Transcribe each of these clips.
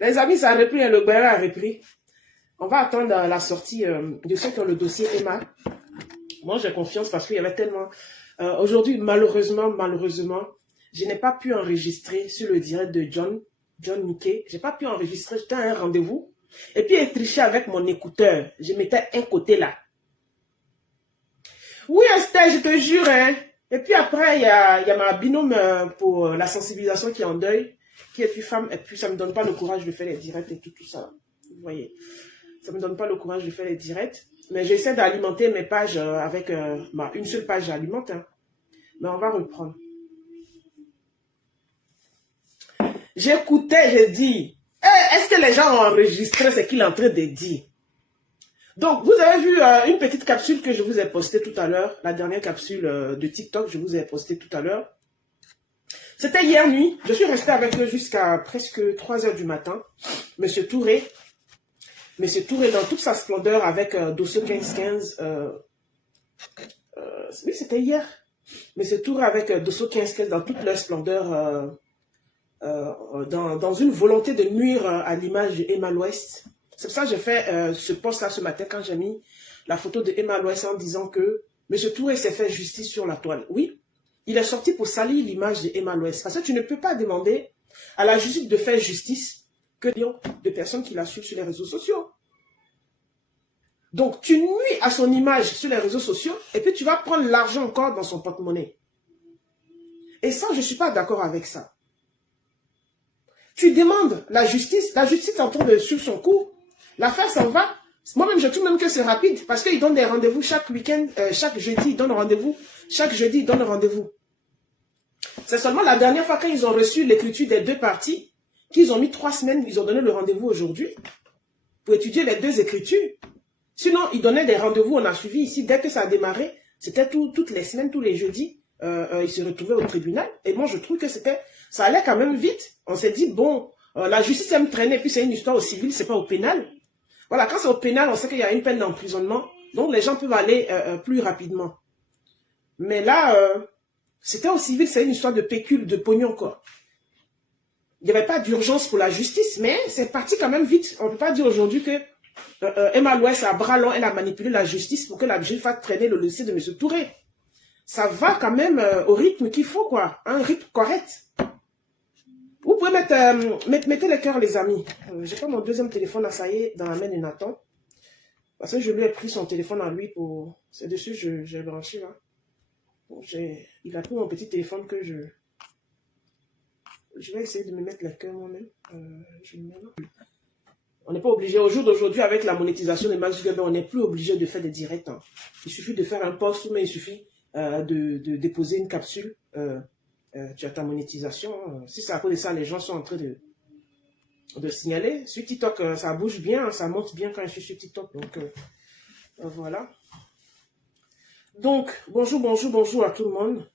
Les amis, ça a repris, le gouvernement a repris. On va attendre la sortie de ceux qui ont le dossier Emma. Moi, j'ai confiance parce qu'il y avait tellement... Aujourd'hui, malheureusement, je n'ai pas pu enregistrer sur le direct de John Mickey. Je n'ai pas pu enregistrer, j'étais à un rendez-vous. Et puis, il trichait avec mon écouteur. Je mettais un côté là. Oui, Esther, je te jure. Hein. Et puis après, il y a ma binôme pour la sensibilisation qui est en deuil, qui est une femme. Et puis, ça ne me donne pas le courage de faire les directs et tout ça. Vous voyez. Ça ne me donne pas le courage de faire les directs. Mais j'essaie d'alimenter mes pages avec une seule page j'alimente. Hein. Mais on va reprendre. J'écoutais, j'ai dit, est-ce que les gens ont enregistré ce qu'il est en train de dire? Donc, vous avez vu une petite capsule que je vous ai postée tout à l'heure. La dernière capsule de TikTok, je vous ai postée tout à l'heure. C'était hier nuit. Je suis restée avec eux jusqu'à presque 3 h du matin. Monsieur Touré dans toute sa splendeur avec Dosso 1515. Oui, c'était hier. Monsieur Touré avec Dosso 1515 dans toute leur splendeur. Dans une volonté de nuire à l'image d'Emma l'Ouest. C'est pour ça que j'ai fait ce post-là ce matin quand j'ai mis la photo de Emma l'Ouest en disant que M. Touré s'est fait justice sur la toile. Oui, il est sorti pour salir l'image d'Emma l'Ouest. Parce que tu ne peux pas demander à la justice de faire justice que de personnes qui la suivent sur les réseaux sociaux. Donc, tu nuis à son image sur les réseaux sociaux et puis tu vas prendre l'argent encore dans son porte-monnaie. Et ça, je ne suis pas d'accord avec ça. Tu demandes la justice est en train de suivre son cours. L'affaire s'en va. Moi-même, je trouve même que c'est rapide parce qu'ils donnent des rendez-vous chaque week-end, chaque jeudi, ils donnent rendez-vous. Chaque jeudi, ils donnent rendez-vous. C'est seulement la dernière fois quand ils ont reçu l'écriture des deux parties, qu'ils ont mis 3 semaines, ils ont donné le rendez-vous aujourd'hui pour étudier les 2 écritures. Sinon, ils donnaient des rendez-vous, on a suivi ici, dès que ça a démarré, c'était toutes les semaines, tous les jeudis, ils se retrouvaient au tribunal. Et moi, je trouve que ça allait quand même vite. On s'est dit, bon, la justice aime traîner, puis c'est une histoire au civil, c'est pas au pénal. Voilà, quand c'est au pénal, on sait qu'il y a une peine d'emprisonnement, donc les gens peuvent aller plus rapidement. Mais là, c'était au civil, c'est une histoire de pécule, de pognon, quoi. Il n'y avait pas d'urgence pour la justice, mais c'est parti quand même vite. On ne peut pas dire aujourd'hui que Emma l'Ouest, à bras long, elle a manipulé la justice pour que la justice fasse traîner le dossier de M. Touré. Ça va quand même au rythme qu'il faut, quoi. Un rythme correct. Vous pouvez mettez les cœurs, les amis. J'ai pas mon deuxième téléphone, là, ça y est, dans la main de Nathan. Parce que je lui ai pris son téléphone à lui pour... C'est dessus, j'ai branché, là. Bon, il a pris mon petit téléphone que je... Je vais essayer de me mettre les cœurs moi-même. Je le mets là. On n'est pas obligé. Au jour d'aujourd'hui, avec la monétisation de Mark Zuckerberg, on n'est plus obligé de faire des directs. Hein. Il suffit de faire un post, mais il suffit de déposer une capsule. Tu as ta monétisation. Si c'est à cause de ça, les gens sont en train de signaler. Sur TikTok, ça bouge bien, ça monte bien quand je suis sur TikTok. Donc, voilà. Donc, bonjour à tout le monde.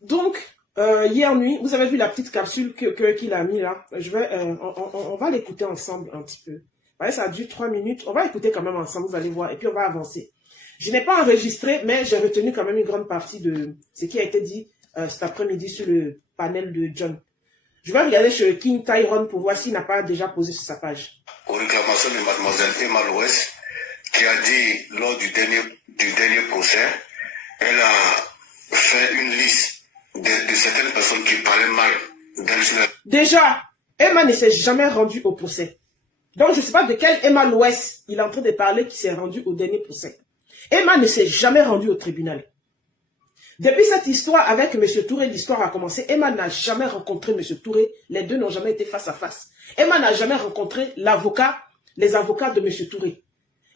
Donc, hier nuit, vous avez vu la petite capsule qu'il a mis là. On va l'écouter ensemble un petit peu. Ouais, ça dure 3 minutes. On va écouter quand même ensemble, vous allez voir. Et puis, on va avancer. Je n'ai pas enregistré, mais j'ai retenu quand même une grande partie de ce qui a été dit cet après-midi sur le panel de John. Je vais regarder chez King Tyrone pour voir s'il n'a pas déjà posé sur sa page. Aux réclamations de mademoiselle Emma l'Ouest, qui a dit lors du dernier procès, elle a fait une liste de certaines personnes qui parlaient mal d'elle. Déjà, Emma ne s'est jamais rendue au procès. Donc, je ne sais pas de quelle Emma l'Ouest il est en train de parler qui s'est rendue au dernier procès. Emma ne s'est jamais rendue au tribunal. Depuis cette histoire avec M. Touré, l'histoire a commencé. Emma n'a jamais rencontré M. Touré. Les deux n'ont jamais été face à face. Emma n'a jamais rencontré les avocats de M. Touré.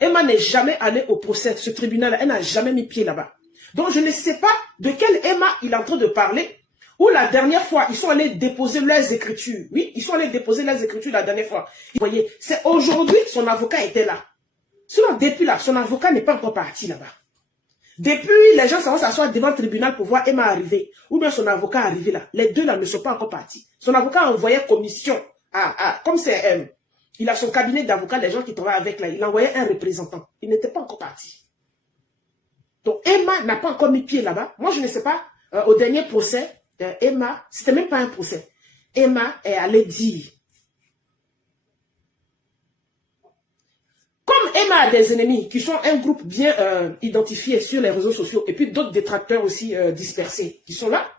Emma n'est jamais allée au procès, ce tribunal, elle n'a jamais mis pied là-bas. Donc, je ne sais pas de quelle Emma il est en train de parler. Ou la dernière fois, ils sont allés déposer leurs écritures. Oui, ils sont allés déposer leurs écritures la dernière fois. Vous voyez, c'est aujourd'hui son avocat était là. Sinon, depuis là, son avocat n'est pas encore parti là-bas. Depuis, les gens vont s'asseoir devant le tribunal pour voir Emma arriver. Ou bien son avocat arriver là. Les deux là ne sont pas encore partis. Son avocat a envoyé commission. Comme c'est... il a son cabinet d'avocats, les gens qui travaillent avec là. Il a envoyé un représentant. Il n'était pas encore parti. Donc, Emma n'a pas encore mis pied là-bas. Moi, je ne sais pas. Au dernier procès, Emma, c'était même pas un procès. Emma est allée dire Emma a des ennemis qui sont un groupe bien identifié sur les réseaux sociaux et puis d'autres détracteurs aussi dispersés qui sont là.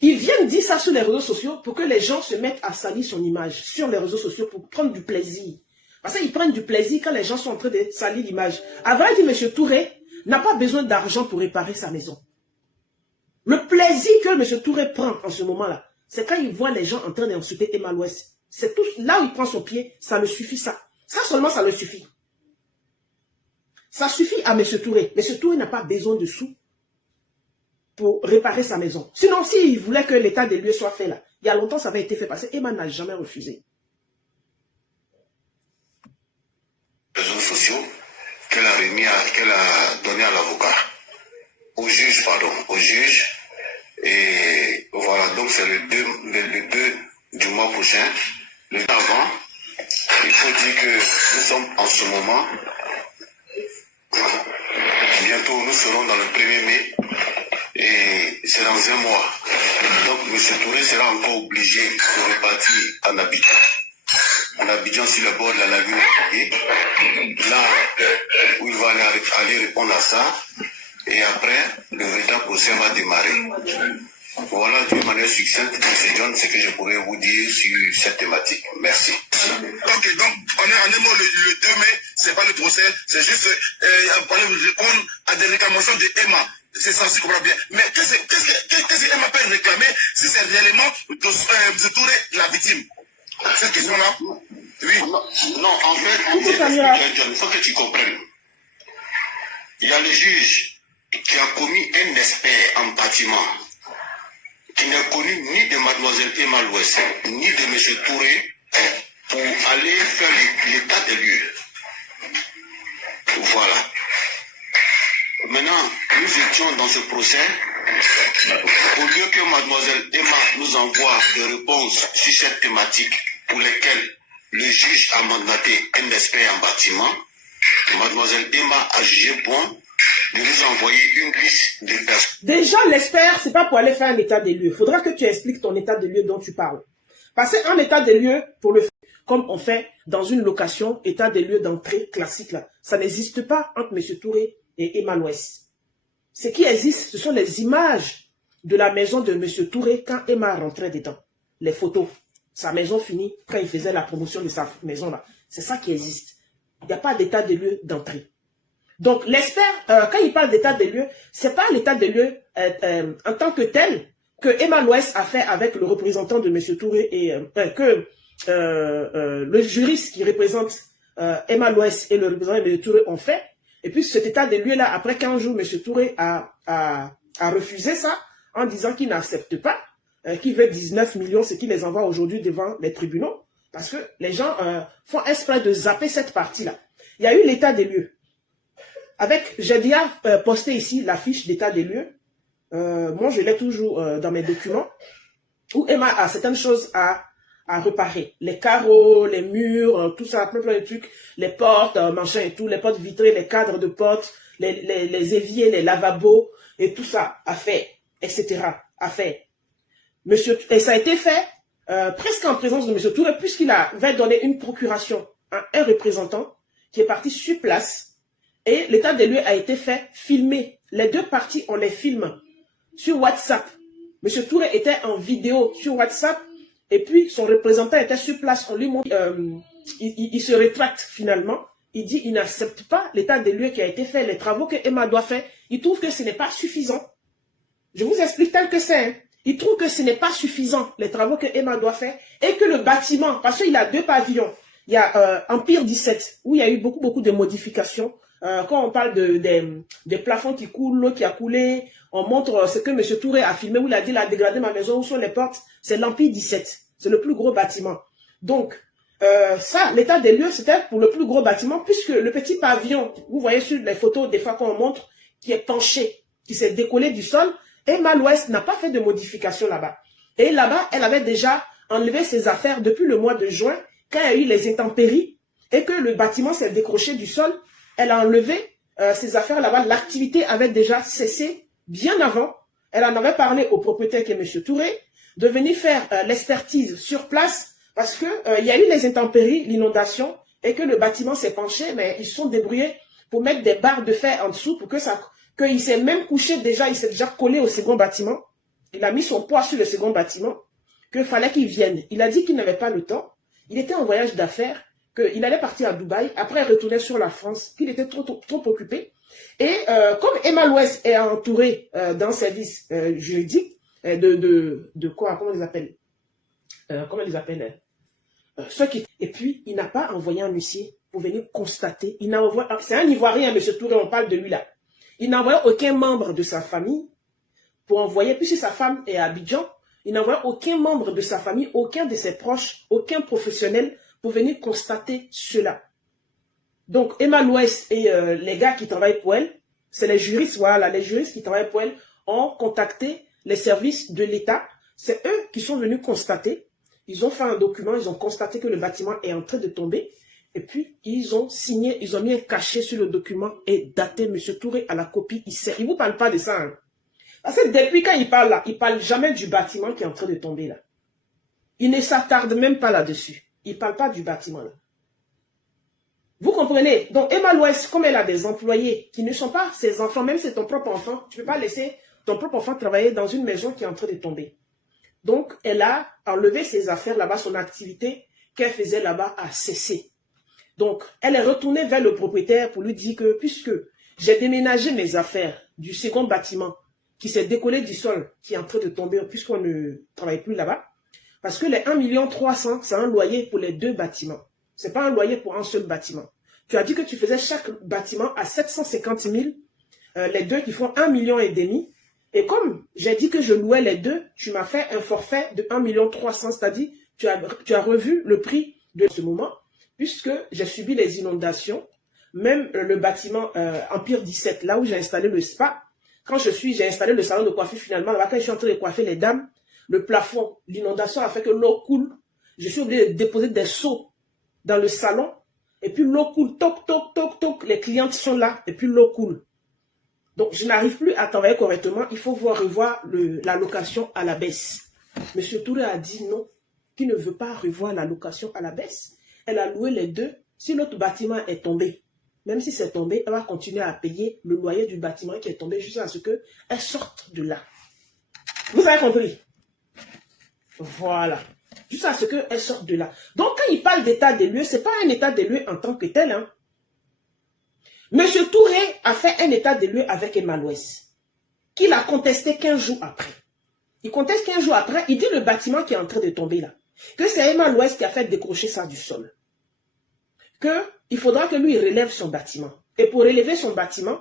Ils viennent dire ça sur les réseaux sociaux pour que les gens se mettent à salir son image sur les réseaux sociaux pour prendre du plaisir. Parce qu'ils prennent du plaisir quand les gens sont en train de salir l'image. À vrai dire, M. Touré n'a pas besoin d'argent pour réparer sa maison. Le plaisir que M. Touré prend en ce moment-là, c'est quand il voit les gens en train d'insulter Emma Louès. C'est tout là où il prend son pied, ça le suffit ça. Ça seulement, ça le suffit. Ça suffit à M. Touré. M. Touré n'a pas besoin de sous pour réparer sa maison. Sinon, s'il voulait que l'état des lieux soit fait là, il y a longtemps, ça avait été fait parce que Emma n'a jamais refusé. Les réseaux sociaux qu'elle a remis, qu'elle a donné à l'avocat, au juge, pardon, au juge. Et voilà, donc c'est le 2 du mois prochain. Le temps avant, il faut dire que nous sommes en ce moment, bientôt nous serons dans le 1er mai, et c'est dans un mois. Donc M. Touré sera encore obligé de repartir en Abidjan. En Abidjan, sur le bord de la lagune, là où il va aller répondre à ça, et après, le véritable procès va démarrer. Voilà d'une manière succincte, M. John, ce que je pourrais vous dire sur cette thématique. Merci. Ok, donc on est en un mot le 2 mai, c'est pas le procès, c'est juste répondre à des réclamations de Emma. C'est ça, si je comprends bien. Mais qu'est-ce que Emma peut réclamer si c'est réellement de Touré la victime? Cette question-là? Oui. Non, en fait, John, il faut que tu comprennes. Il y a le juge qui a commis un expert en bâtiment qui n'est connu ni de mademoiselle Emma Louès, ni de M. Touré, pour aller faire l'état des lieux. Voilà. Maintenant, nous étions dans ce procès. Au lieu que mademoiselle Emma nous envoie des réponses sur cette thématique pour lesquelles le juge a mandaté un expert en bâtiment, mademoiselle Emma a jugé bon de nous envoyer une liste de personnes. Déjà, l'expert, c'est pas pour aller faire un état des lieux. Il faudra que tu expliques ton état des lieux dont tu parles. Parce qu'un état des lieux, pour le faire, comme on fait dans une location, état des lieux d'entrée classique, là, ça n'existe pas entre M. Touré et Emma Louès. Ce qui existe, ce sont les images de la maison de M. Touré quand Emma rentrait dedans. Les photos. Sa maison finie quand il faisait la promotion de sa maison là. C'est ça qui existe. Il n'y a pas d'état des lieux d'entrée. Donc, l'expert, quand il parle d'état des lieux, c'est pas l'état des lieux en tant que tel que Emma Louès a fait avec le représentant de M. Touré et le juriste qui représente Emma Louès et le représentant de M. Touré ont fait. Et puis, cet état des lieux-là, après 15 jours, M. Touré a refusé ça en disant qu'il n'accepte pas, qu'il veut 19 millions, ce qui les envoie aujourd'hui devant les tribunaux. Parce que les gens font exprès de zapper cette partie-là. Il y a eu l'état des lieux. J'ai déjà posté ici la fiche d'état des lieux. Moi, je l'ai toujours dans mes documents. Où Emma a certaines choses à réparer. Les carreaux, les murs, tout ça, plein de trucs. Les portes, machin et tout. Les portes vitrées, les cadres de portes, les éviers, les lavabos et tout ça à faire, etc. à faire. Et ça a été fait presque en présence de M. Touré puisqu'il avait donné une procuration à un représentant qui est parti sur place. Et l'état des lieux a été fait filmer. Les deux parties, on les filme sur WhatsApp. M. Touré était en vidéo sur WhatsApp et puis son représentant était sur place. On lui montre, il se rétracte finalement. Il dit qu'il n'accepte pas l'état des lieux qui a été fait, les travaux que Emma doit faire. Il trouve que ce n'est pas suffisant. Je vous explique tel que c'est. Hein. Il trouve que ce n'est pas suffisant, les travaux que Emma doit faire, et que le bâtiment, parce qu'il a 2 pavillons. Il y a Empire 17, où il y a eu beaucoup de modifications. Quand on parle des plafonds qui coulent, l'eau qui a coulé, on montre ce que M. Touré a filmé, où il a dit, il a dégradé ma maison, où sont les portes. C'est l'Empire 17. C'est le plus gros bâtiment. Donc, ça, l'état des lieux, c'était pour le plus gros bâtiment, puisque le petit pavillon, vous voyez sur les photos, des fois qu'on montre, qui est penché, qui s'est décollé du sol, Emma Louès n'a pas fait de modification là-bas. Et là-bas, elle avait déjà enlevé ses affaires depuis le mois de juin, quand il y a eu les intempéries, et que le bâtiment s'est décroché du sol. Elle a enlevé ses affaires là-bas. L'activité avait déjà cessé bien avant. Elle en avait parlé au propriétaire qui est M. Touré, de venir faire l'expertise sur place parce que il y a eu les intempéries, l'inondation, et que le bâtiment s'est penché, mais ils se sont débrouillés pour mettre des barres de fer en dessous pour qu'il s'est même couché déjà, il s'est déjà collé au second bâtiment. Il a mis son poids sur le second bâtiment, qu'il fallait qu'il vienne. Il a dit qu'il n'avait pas le temps. Il était en voyage d'affaires, qu'il allait partir à Dubaï, après retourner sur la France, qu'il était trop occupé. Et comme Emma Louest est entourée d'un service juridique, de quoi, comment ils appellent et puis, il n'a pas envoyé un huissier pour venir constater. C'est un Ivoirien, M. Touré, on parle de lui là. Il n'a envoyé aucun membre de sa famille pour envoyer, puisque sa femme est à Abidjan, il n'a envoyé aucun membre de sa famille, aucun de ses proches, aucun professionnel pour venir constater cela. Donc, Emma Louest et les gars qui travaillent pour elle, c'est les juristes, voilà, les juristes qui travaillent pour elle ont contacté les services de l'État. C'est eux qui sont venus constater. Ils ont fait un document, ils ont constaté que le bâtiment est en train de tomber. Et puis, ils ont signé, ils ont mis un cachet sur le document et daté M. Touré à la copie. Il ne vous parle pas de ça. Hein. Parce que depuis quand il parle là, il ne parle jamais du bâtiment qui est en train de tomber là. Il ne s'attarde même pas là-dessus. Il ne parle pas du bâtiment là. Vous comprenez? Donc, Emma Louest, comme elle a des employés qui ne sont pas ses enfants, même si c'est ton propre enfant, tu ne peux pas laisser ton propre enfant travailler dans une maison qui est en train de tomber. Donc, elle a enlevé ses affaires là-bas, son activité qu'elle faisait là-bas a cessé. Donc, elle est retournée vers le propriétaire pour lui dire que, puisque j'ai déménagé mes affaires du second bâtiment qui s'est décollé du sol, qui est en train de tomber, puisqu'on ne travaille plus là-bas, parce que les 1,3 million, c'est un loyer pour les 2 bâtiments. Ce n'est pas un loyer pour un seul bâtiment. Tu as dit que tu faisais chaque bâtiment à 750 000, les 2 qui font 1,5 million. Et comme j'ai dit que je louais les 2, tu m'as fait un forfait de 1,3 million, c'est-à-dire tu as revu le prix de ce moment, puisque j'ai subi les inondations, même le bâtiment Empire 17, là où j'ai installé le spa, quand j'ai installé le salon de coiffure finalement, là, quand je suis en train de coiffer les dames, le plafond, l'inondation a fait que l'eau coule. Je suis obligé de déposer des seaux dans le salon, et puis l'eau coule, toc, toc, toc, toc, les clientes sont là, et puis l'eau coule. Donc, je n'arrive plus à travailler correctement. Il faut revoir la location à la baisse. M. Touré a dit non, qu'il ne veut pas revoir la location à la baisse. Elle a loué les 2. Si l'autre bâtiment est tombé, même si c'est tombé, elle va continuer à payer le loyer du bâtiment qui est tombé jusqu'à ce qu'elle sorte de là. Vous avez compris? Voilà. Jusqu'à ce qu'elle sorte de là. Donc, quand il parle d'état des lieux, ce n'est pas un état des lieux en tant que tel, hein. Monsieur Touré a fait un état des lieux avec Emma Louest, qu'il a contesté 15 jours après. Il conteste 15 jours après, il dit le bâtiment qui est en train de tomber là, que c'est Emma Louest qui a fait décrocher ça du sol. Qu'il faudra que lui relève son bâtiment. Et pour relever son bâtiment,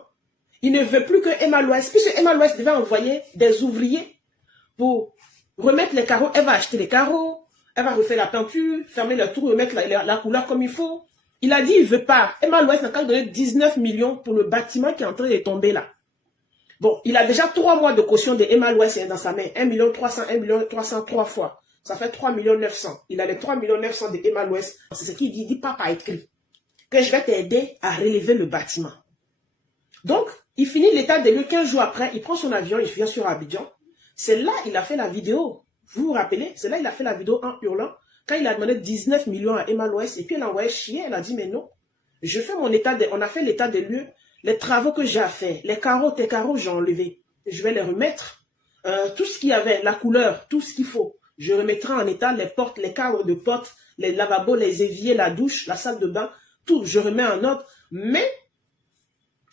il ne veut plus que Emma Louest, puisque Emma Louest devait envoyer des ouvriers pour remettre les carreaux. Elle va acheter les carreaux, elle va refaire la peinture, fermer le trou, remettre la couleur comme il faut. Il a dit il ne veut pas. Emma Louest n'a qu'à donner 19 millions pour le bâtiment qui est en train de tomber là. Bon, il a déjà 3 mois de caution de Emma Louest dans sa main. 1 300 000, 3 fois. Ça fait 3 900 000. Il a les 3 900 000 de Emma Louest. C'est ce qu'il dit. Il dit papa écrit que je vais t'aider à relever le bâtiment. Donc, il finit l'état des lieux 15 jours après. Il prend son avion, il vient sur Abidjan. C'est là qu'il a fait la vidéo. Vous vous rappelez? C'est là qu'il a fait la vidéo en hurlant. Quand il a demandé 19 millions à Emma Louest, et puis elle a envoyé chier, elle a dit, mais non, je fais mon état on a fait l'état des lieux, les travaux que j'ai à faire, les carreaux, tes carreaux, j'ai enlevé. Je vais les remettre. Tout ce qu'il y avait, la couleur, tout ce qu'il faut, je remettrai en état les portes, les cadres de portes, les lavabos, les éviers, la douche, la salle de bain, tout, je remets en ordre. Mais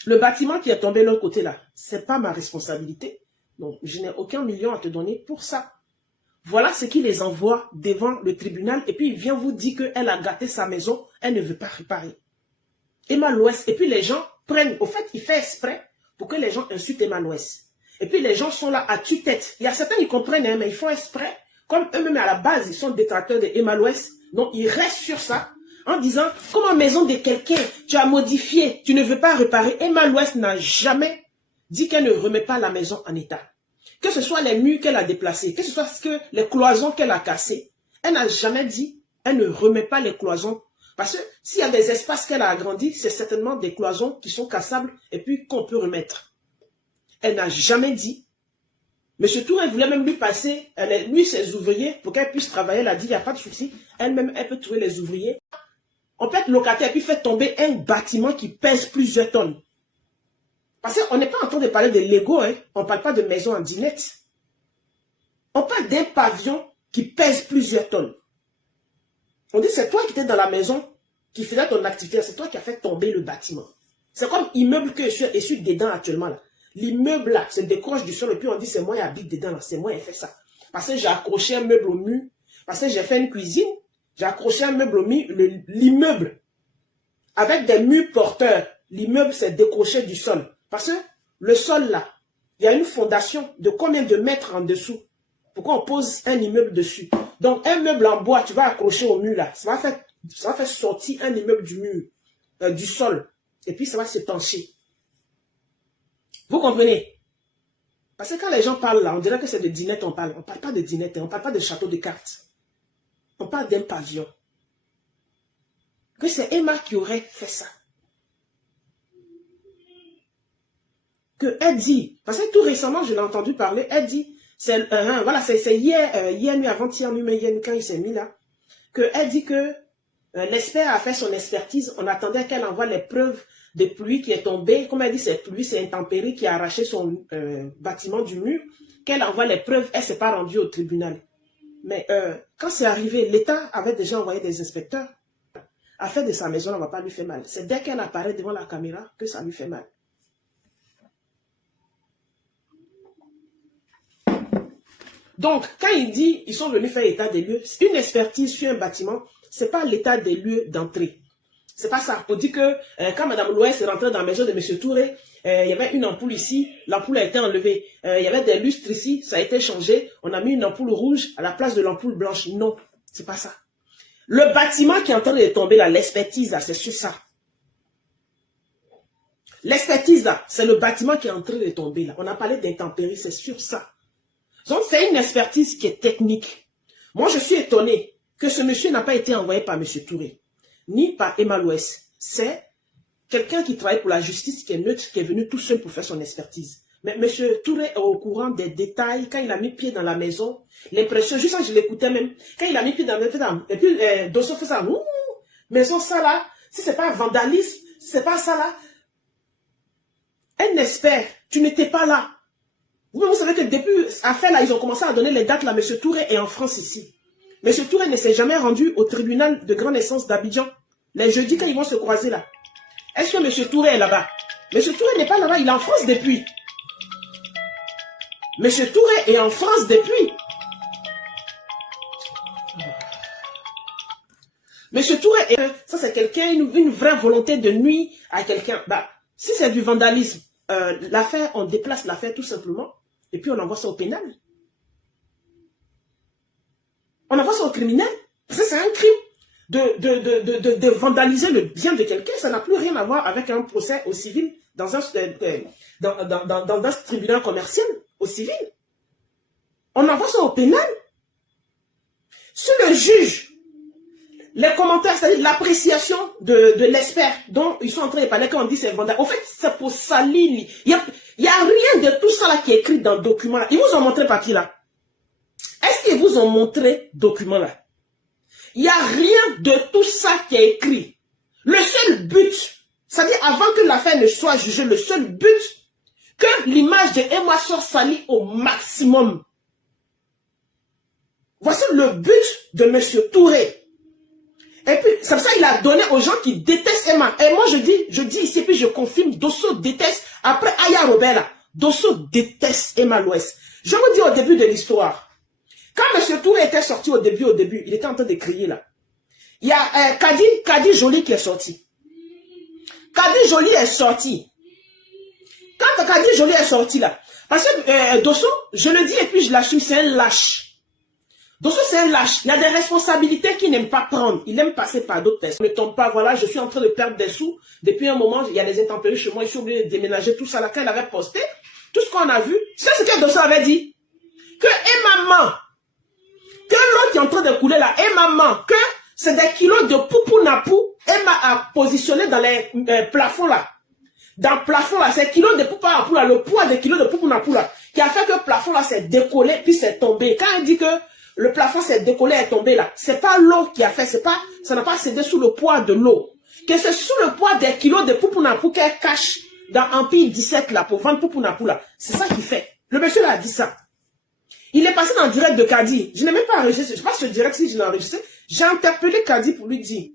le bâtiment qui est tombé de l'autre côté là, c'est pas ma responsabilité. Donc, je n'ai aucun million à te donner pour ça. Voilà ce qui les envoie devant le tribunal. Et puis, il vient vous dire qu'elle a gâté sa maison. Elle ne veut pas réparer. Emma Louest. Et puis, les gens prennent... Au fait, il fait exprès pour que les gens insultent Emma Louest. Et puis, les gens sont là à tue-tête. Il y a certains qui comprennent, hein, mais ils font exprès. Comme eux-mêmes, à la base, ils sont détracteurs de Emma Louest. Donc, ils restent sur ça en disant, comme en maison de quelqu'un, tu as modifié, tu ne veux pas réparer. Emma Louest n'a jamais dit qu'elle ne remet pas la maison en état. Que ce soit les murs qu'elle a déplacés, que ce soit les cloisons qu'elle a cassées, elle n'a jamais dit, elle ne remet pas les cloisons. Parce que s'il y a des espaces qu'elle a agrandis, c'est certainement des cloisons qui sont cassables et puis qu'on peut remettre. Elle n'a jamais dit. M. Touré voulait même lui passer, lui, ses ouvriers, pour qu'elle puisse travailler. Elle a dit, il n'y a pas de souci. Elle-même, elle peut trouver les ouvriers. on peut être locataire et puis faire tomber un bâtiment qui pèse plusieurs tonnes. Parce qu'on n'est pas en train de parler de Lego, hein. On ne parle pas de maison en dinette. On parle d'un pavillon qui pèse plusieurs tonnes. On dit c'est toi qui étais dans la maison, qui faisait ton activité, c'est toi qui as fait tomber le bâtiment. C'est comme l'immeuble que je suis dedans actuellement là. L'immeuble là se décroche du sol et puis on dit c'est moi qui habite dedans là, c'est moi qui ai fait ça. Parce que j'ai accroché un meuble au mur, parce que j'ai fait une cuisine, j'ai accroché un meuble au mur, l'immeuble avec des murs porteurs, l'immeuble s'est décroché du sol. Parce que le sol là, il y a une fondation de combien de mètres en dessous. Pourquoi on pose un immeuble dessus? Donc un meuble en bois, tu vas accrocher au mur là, ça va faire sortir un immeuble du mur, du sol. Et puis ça va s'étancher. Vous comprenez? Parce que quand les gens parlent là, on dirait que c'est de dinette on parle. On ne parle pas de dinette, on ne parle pas de château de cartes. On parle d'un pavillon. Que c'est Emma qui aurait fait ça. Que elle dit, parce que tout récemment je l'ai entendu parler, elle dit, voilà, c'est hier nuit, avant-hier nuit, mais hier nuit quand il s'est mis là, que elle dit que l'expert a fait son expertise, on attendait qu'elle envoie les preuves de pluie qui est tombée, comme elle dit, c'est pluie, c'est intempérie qui a arraché son bâtiment du mur, qu'elle envoie les preuves, elle ne s'est pas rendue au tribunal. Mais quand c'est arrivé, l'État avait déjà envoyé des inspecteurs. Affaire de sa maison, on ne va pas lui faire mal. C'est dès qu'elle apparaît devant la caméra que ça lui fait mal. Donc, quand il dit ils sont venus faire état des lieux, une expertise sur un bâtiment, ce n'est pas l'état des lieux d'entrée. C'est pas ça. On dit que quand Mme Louès est rentrée dans la maison de M. Touré, il y avait une ampoule ici, l'ampoule a été enlevée. Il y avait des lustres ici, ça a été changé. On a mis une ampoule rouge à la place de l'ampoule blanche. Non, c'est pas ça. Le bâtiment qui est en train de tomber là, l'expertise là, c'est sur ça. L'expertise là, c'est le bâtiment qui est en train de tomber là. On a parlé d'intempéries, c'est sur ça. Donc c'est une expertise qui est technique. Moi je suis étonné que ce monsieur n'a pas été envoyé par M. Touré, ni par Emma Louès. C'est quelqu'un qui travaille pour la justice, qui est neutre, qui est venu tout seul pour faire son expertise. Mais M. Touré est au courant des détails. Quand il a mis pied dans la maison, l'impression, juste quand je l'écoutais même, quand il a mis pied dans la maison, et puis Dosso fait ça, maison ça là, si c'est pas vandalisme, si c'est pas ça là, un expert, tu n'étais pas là. Vous savez que depuis l'affaire là, ils ont commencé à donner les dates là, M. Touré est en France ici. M. Touré ne s'est jamais rendu au tribunal de grande instance d'Abidjan. Les jeudis quand ils vont se croiser là. Est-ce que M. Touré est là-bas? M. Touré n'est pas là-bas, il est en France depuis. M. Touré est en France depuis. M. Touré, ça c'est quelqu'un, une vraie volonté de nuire à quelqu'un. Bah, si c'est du vandalisme, l'affaire, on déplace l'affaire tout simplement, et puis on envoie ça au pénal. On envoie ça au criminel. Parce que c'est un crime de vandaliser le bien de quelqu'un. Ça n'a plus rien à voir avec un procès au civil dans un tribunal commercial au civil. On envoie ça au pénal. Sur le juge, les commentaires, c'est-à-dire l'appréciation de l'expert dont ils sont en train de parler quand on dit c'est vandalisme. En fait, c'est pour salir. Il n'y a rien de tout ça là qui est écrit dans le document là. Ils vous ont montré le papier là. Est-ce qu'ils vous ont montré le document là? Il n'y a rien de tout ça qui est écrit. Le seul but, c'est-à-dire avant que l'affaire ne soit jugée, le seul but, que l'image de Emma soit salie au maximum. Voici le but de M. Touré. Et puis, c'est ça qu'il a donné aux gens qui détestent Emma. Et moi, je dis ici, et puis je confirme, Dosso déteste, après Aya Robert là, Dosso déteste Emma Louès. Je vous dis au début de l'histoire, quand M. Touré était sorti au début, il était en train de crier là. Il y a Kadi Jolie qui est sorti. Kadi Jolie est sorti. Quand Kadi Jolie est sorti là, parce que Dosso, je le dis et puis je l'assume, c'est un lâche. Dosso, c'est un lâche. Il a des responsabilités qu'il n'aime pas prendre. Il aime passer par d'autres personnes. Ne tombe pas, voilà, je suis en train de perdre des sous. Depuis un moment, il y a des intempéries chez moi, je suis obligé de déménager tout ça là. Quand il avait posté, tout ce qu'on a vu, c'est ce que Dosso avait dit. Que maman, que l'eau qui est en train de couler là, maman, que c'est des kilos de poupou napou, Emma a positionné dans les plafonds là. Dans le plafond là, ces kilos de poupou napou là, le poids des kilos de poupou napou là, qui a fait que le plafond là s'est décollé, puis c'est tombé. Quand elle dit que le plafond s'est décollé, est tombé là. C'est pas l'eau qui a fait, ça n'a pas cédé sous le poids de l'eau. Que c'est sous le poids des kilos de poupounapou qu'elle cache dans Empire 17 là, pour vendre poupounapou là. C'est ça qu'il fait. Le monsieur là a dit ça. Il est passé dans le direct de Kadi. Je n'ai même pas enregistré, je sais pas ce direct si je l'ai enregistré. J'ai interpellé Kadi pour lui dire,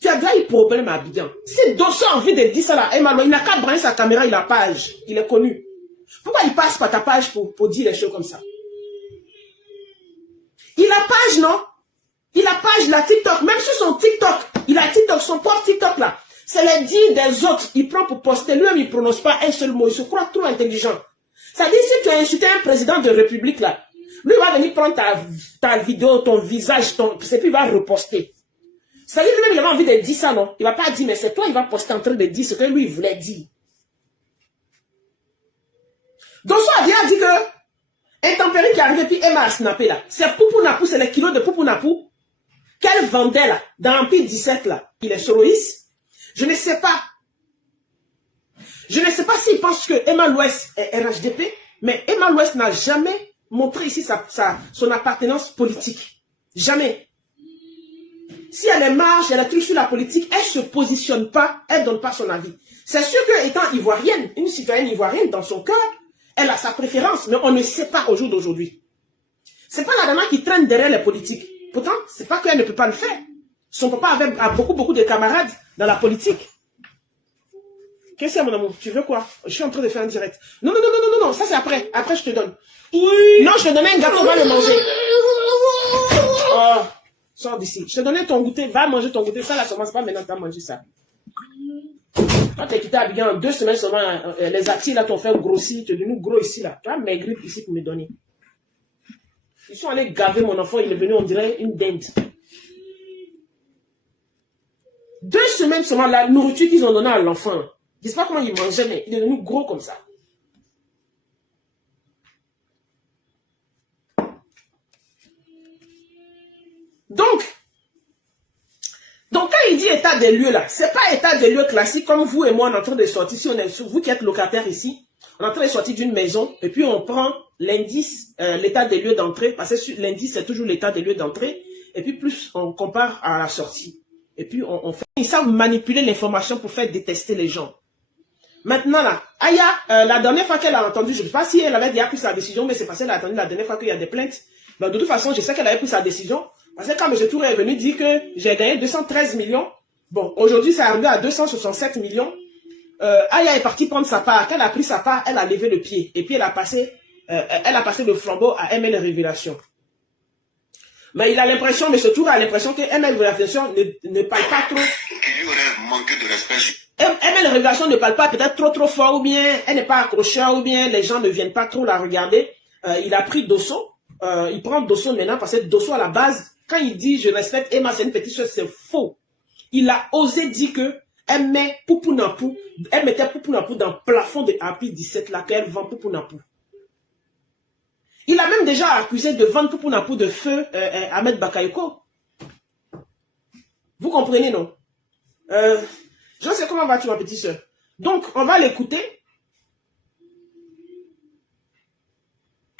tu as déjà eu problème à Abidjan. Si Dosso a envie de dire ça là, Emma, il n'a qu'à brancher sa caméra, il a page. Il est connu. Pourquoi il passe par ta page pour dire les choses comme ça? Il a page, non? Il a page, la TikTok. Même sur son TikTok, il a TikTok, son propre TikTok là. C'est les dires des autres. Il prend pour poster. Lui-même, il ne prononce pas un seul mot. Il se croit trop intelligent. Ça dit, si tu as insulté un président de République là, lui va venir prendre ta vidéo, ton visage, et puis il va reposter. Ça dit, lui-même, il a envie de dire ça, non? Il ne va pas dire, mais c'est toi, il va poster en train de dire ce que lui, il voulait dire. Dosso a bien dit que intempérie qui arrivait, puis Emma a snappé là. C'est poupounapou, c'est les kilos de poupounapou qu'elle vendait là, dans Empire 17 là. Il est soloiste. Je ne sais pas. Je ne sais pas s'il pense que Emma Louest est RHDP, mais Emma Louest n'a jamais montré ici son appartenance politique. Jamais. Si elle est marge, elle a truc sur la politique, elle ne se positionne pas, elle ne donne pas son avis. C'est sûr qu'étant ivoirienne, une citoyenne ivoirienne dans son cœur, elle a sa préférence, mais on ne sait pas au jour d'aujourd'hui. C'est pas la dame qui traîne derrière les politiques. Pourtant, c'est pas qu'elle ne peut pas le faire. Son papa a beaucoup de camarades dans la politique. Qu'est-ce que c'est, mon amour? Tu veux quoi? Je suis en train de faire un direct. Non, ça c'est après. Après, je te donne. Oui. Non, je te donnais un gâteau, va le manger. Oh, sors d'ici. Je te donnais ton goûter, va manger ton goûter. Ça, là, commence pas maintenant, tu vas manger ça. Quand tu es quitté à Abidjan, en 2 semaines seulement, les actifs là t'ont fait grossir, tu es devenu gros ici là. Tu as maigri ici pour me donner. Ils sont allés gaver mon enfant, il est venu, on dirait une dinde. 2 semaines seulement, la nourriture qu'ils ont donnée à l'enfant. Je ne sais pas comment il mangeait, mais il est devenu gros comme ça. Donc quand il dit état des lieux là, c'est pas état des lieux classique comme vous et moi on est en train de sortir. Si on est vous qui êtes locataire ici, on est en train de sortir d'une maison et puis on prend l'indice, l'état des lieux d'entrée, parce que l'indice c'est toujours l'état des lieux d'entrée, et puis plus on compare à la sortie. Et puis on fait, ils savent manipuler l'information pour faire détester les gens. Maintenant là, Aya, la dernière fois qu'elle a entendu, je ne sais pas si elle avait déjà pris sa décision, mais c'est parce qu'elle a attendu la dernière fois qu'il y a des plaintes. Donc de toute façon, je sais qu'elle avait pris sa décision. Parce que quand M. Touré est venu dire que j'ai gagné 213 millions, bon, aujourd'hui, ça est arrivé à 267 millions. Aya est partie prendre sa part. Quand elle a pris sa part, elle a levé le pied. Et puis, elle a passé le flambeau à ML Révélation. Mais il a l'impression, M. Touré a l'impression que ML Révélation ne parle pas trop. Qu'il y aurait manqué de respect. ML Révélation ne parle pas peut-être trop fort, ou bien elle n'est pas accrocheur, ou bien les gens ne viennent pas trop la regarder. Il a pris Dosso. Il prend Dosso maintenant parce que Dosso à la base, quand il dit je respecte Emma, c'est une petite chose, c'est faux. Il a osé dire que elle met poupounapou, elle mettait poupounapou dans le plafond de Empire 17 là qu'elle vend poupounapou. Il a même déjà accusé de vendre poupounapou de feu Ahmed Bakayoko. Vous comprenez, non? Je ne sais comment vas-tu, ma petite soeur. Donc, on va l'écouter.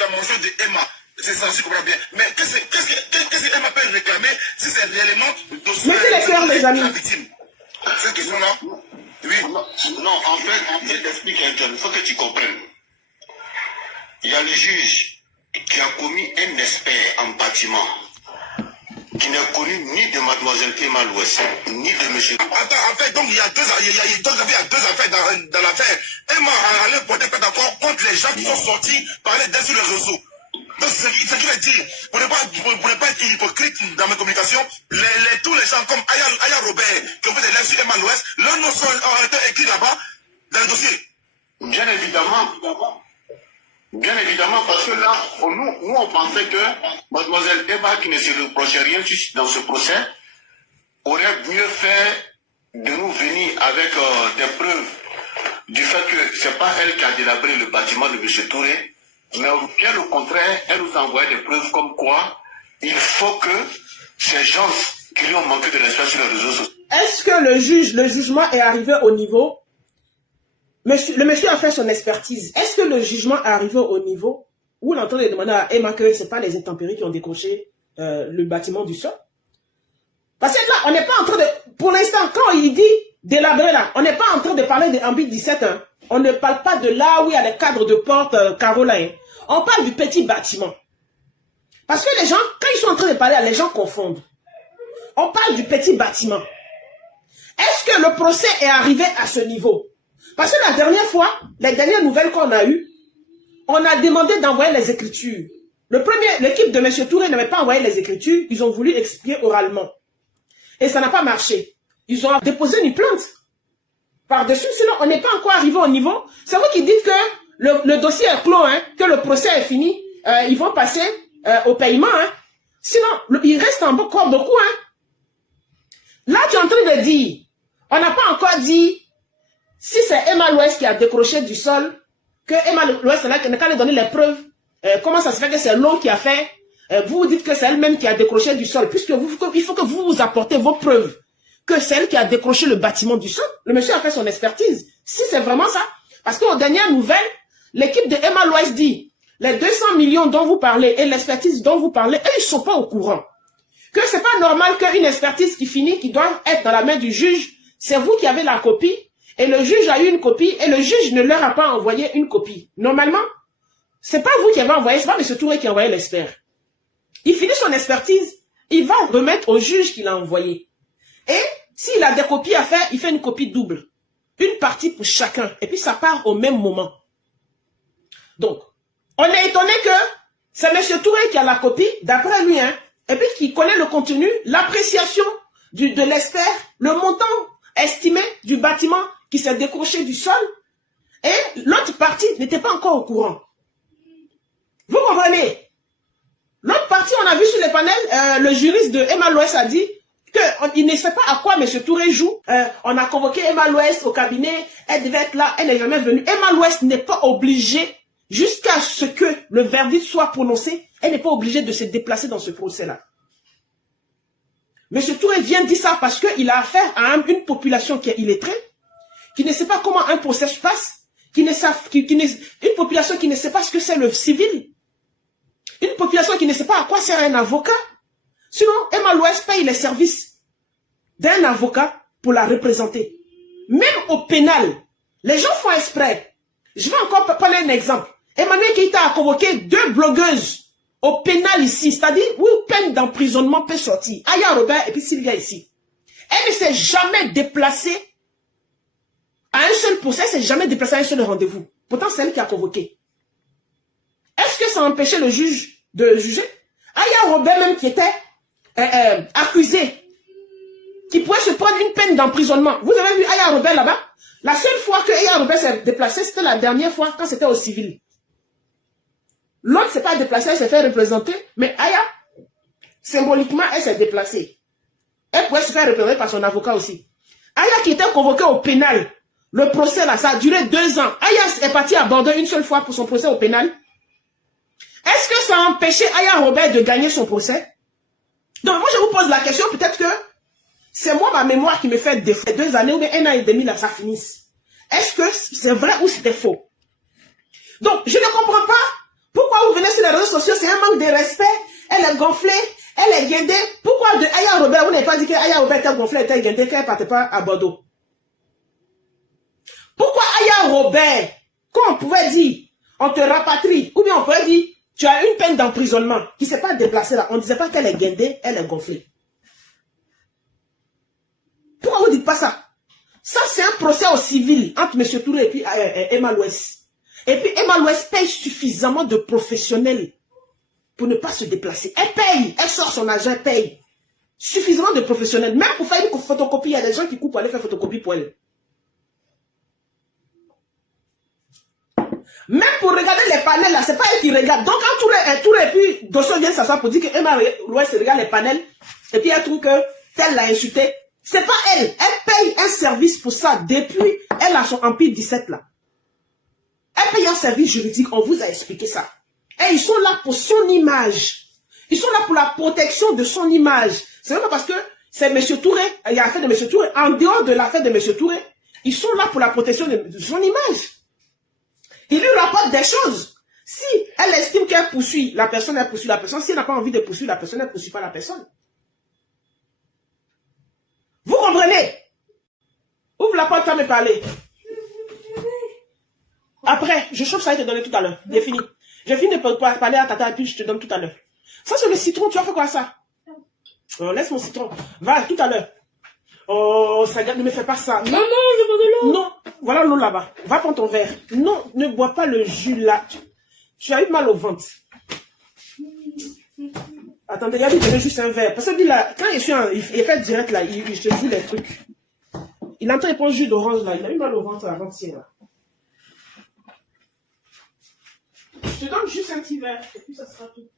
La mention de Emma. C'est ça, je comprends bien. Mais qu'est-ce que Emma peut réclamer si c'est réellement mettez les cœurs, les amis. La victime? Cette question-là? Oui. Non, en fait, je t'explique un peu. Il faut que tu comprennes. Il y a le juge qui a commis un expert en bâtiment qui n'est connu ni de mademoiselle Emma Louest, ni de monsieur. Attends, en fait, donc il y a deux affaires dans l'affaire. Emma allait porter plainte d'accord contre les gens qui sont sortis parler d'elle sur les réseaux. Donc, ce qui veut dire, pour ne pas être hypocrite dans mes communications, tous les gens comme Aya Robert, qui ont fait des lettres sur Emma Louest, leurs noms ont été écrits là-bas, dans le dossier. Bien évidemment. Bien évidemment, parce que là, nous on pensait que mademoiselle Emma, qui ne se reprochait rien dans ce procès, aurait mieux fait de nous venir avec des preuves du fait que c'est pas elle qui a délabré le bâtiment de M. Touré, mais bien au contraire, elle nous a envoyé des preuves comme quoi il faut que ces gens qui lui ont manqué de respect sur les réseaux sociaux. Est-ce que le jugement est arrivé au niveau? Le monsieur a fait son expertise. Est-ce que le jugement est arrivé au niveau où on est en train de demander à Emma que ce n'est pas les intempéries qui ont décroché le bâtiment du sol. Parce que là, on n'est pas en train de... Pour l'instant, quand il dit délabrer là, on n'est pas en train de parler de Ambi 17. Hein. On ne parle pas de là où il y a les cadres de porte carreaux là. Hein. On parle du petit bâtiment. Parce que les gens, quand ils sont en train de parler, les gens confondent. On parle du petit bâtiment. Est-ce que le procès est arrivé à ce niveau? Parce que la dernière fois, les dernières nouvelles qu'on a eues, on a demandé d'envoyer les écritures. L'équipe de M. Touré n'avait pas envoyé les écritures, ils ont voulu expliquer oralement. Et ça n'a pas marché. Ils ont déposé une plainte par-dessus, sinon on n'est pas encore arrivé au niveau. C'est vous qui dites que le dossier est clos, hein, que le procès est fini, ils vont passer au paiement. Hein. Sinon, il reste encore beaucoup. Hein. Là, tu es en train de dire, on n'a pas encore dit si c'est Emma Louest qui a décroché du sol, que Emma Louest n'a qu'à donner les preuves. Comment ça se fait que c'est l'eau qui a fait? Vous dites que c'est elle-même qui a décroché du sol, puisque il faut que vous apportez vos preuves que c'est elle qui a décroché le bâtiment du sol. Le monsieur a fait son expertise. Si c'est vraiment ça, parce qu'aux dernières nouvelles, l'équipe de Emma Louest dit, les 200 millions dont vous parlez et l'expertise dont vous parlez, eux, ils ne sont pas au courant. Que c'est pas normal qu'une expertise qui finit, qui doit être dans la main du juge, c'est vous qui avez la copie, et le juge a eu une copie, et le juge ne leur a pas envoyé une copie. Normalement, c'est pas vous qui avez envoyé, c'est pas M. Touré qui a envoyé l'expert. Il finit son expertise, il va remettre au juge qu'il a envoyé. Et s'il a des copies à faire, il fait une copie double. Une partie pour chacun. Et puis ça part au même moment. Donc, on est étonné que c'est M. Touré qui a la copie, d'après lui, hein, et puis qui connaît le contenu, l'appréciation de l'expert, le montant estimé du bâtiment qui s'est décroché du sol, et l'autre partie n'était pas encore au courant. Vous comprenez? L'autre partie, on a vu sur les panels, le juriste de Emma Louest a dit qu'il ne sait pas à quoi M. Touré joue. On a convoqué Emma Louest au cabinet, elle devait être là, elle n'est jamais venue. Emma Louest n'est pas obligée, jusqu'à ce que le verdict soit prononcé, elle n'est pas obligée de se déplacer dans ce procès-là. M. Touré vient dire ça parce qu'il a affaire à une population qui est illettrée, qui ne sait pas comment un procès se passe, une population qui ne sait pas ce que c'est le civil, une population qui ne sait pas à quoi sert un avocat. Sinon, Emma Louest paye les services d'un avocat pour la représenter. Même au pénal, les gens font exprès. Je vais encore prendre un exemple. Emmanuel Keïta a convoqué 2 blogueuses au pénal ici, c'est-à-dire où peine d'emprisonnement peut sortir. Aya Robert et puis Sylvia ici. Elle ne s'est jamais déplacée à un seul procès, elle ne s'est jamais déplacée à un seul rendez-vous. Pourtant, c'est elle qui a convoqué. Est-ce que ça a empêché le juge de juger? Aya Robert même qui était accusé, qui pourrait se prendre une peine d'emprisonnement. Vous avez vu Aya Robert là-bas? La seule fois que Aya Robert s'est déplacée, c'était la dernière fois quand c'était au civil. L'autre s'est pas déplacée, elle s'est fait représenter, mais Aya, symboliquement, elle s'est déplacée. Elle pourrait se faire représenter par son avocat aussi. Aya qui était convoquée au pénal, le procès là, ça a duré 2 ans. Aya est partie à Bordeaux une seule fois pour son procès au pénal. Est-ce que ça a empêché Aya Robert de gagner son procès? Donc moi je vous pose la question, peut-être que c'est moi ma mémoire qui me fait défaut. 2 années ou bien 1 an et demi là, ça finisse. Est-ce que c'est vrai ou c'était faux? Donc je ne comprends pas pourquoi vous venez sur les réseaux sociaux, c'est un manque de respect. Elle est gonflée, elle est guindée. Pourquoi de Aya Robert, vous n'avez pas dit que Aya Robert était gonflée, était guindée, qu'elle ne partait pas à Bordeaux? Pourquoi Aya Robert, quand on pouvait dire, on te rapatrie, ou bien on pouvait dire, tu as une peine d'emprisonnement, qui ne s'est pas déplacée là, on ne disait pas qu'elle est guindée, elle est gonflée. Pourquoi vous ne dites pas ça? Ça, c'est un procès au civil entre M. Touré et puis Emma Louest. Et puis Emma Louest paye suffisamment de professionnels pour ne pas se déplacer. Elle paye, elle sort son argent, elle paye. Suffisamment de professionnels. Même pour faire une photocopie, il y a des gens qui coupent pour aller faire photocopie pour elle. Même pour regarder les panels là, c'est pas elle qui regarde. Donc quand Touré et puis Dosso vient s'asseoir pour dire que Emma Louest regarde les panels, et puis elle trouve que tel l'a insulté. C'est pas elle. Elle paye un service pour ça depuis elle a son Empire 17 là. Elle paye un service juridique, on vous a expliqué ça. Et ils sont là pour son image. Ils sont là pour la protection de son image. C'est même pas parce que c'est M. Touré, il y a l'affaire de M. Touré. En dehors de l'affaire de M. Touré, ils sont là pour la protection de son image. Ils lui rapportent des choses. Si elle estime qu'elle poursuit la personne, elle poursuit la personne. Si elle n'a pas envie de poursuivre la personne, elle ne poursuit pas la personne. Vous comprenez? Ouvre la porte, à me parler. Après, je chauffe ça et te donner tout à l'heure. J'ai fini. J'ai fini de parler à Tata et puis je te donne tout à l'heure. Ça, c'est le citron. Tu as fait quoi ça? Oh, laisse mon citron. Va, tout à l'heure. Oh, ça ne me fais pas ça. Non, non, je bois de l'eau. Non, voilà l'eau là-bas. Va prendre ton verre. Non, ne bois pas le jus là. Tu as eu mal au ventre. Attendez, il a dit que juste un verre. Parce que lui là, quand il fait direct là, il se joue les trucs. Il est en train de prendre jus d'orange là. Il a eu mal au ventre avant-hier là. Je te donne juste un petit verre et puis ça sera tout.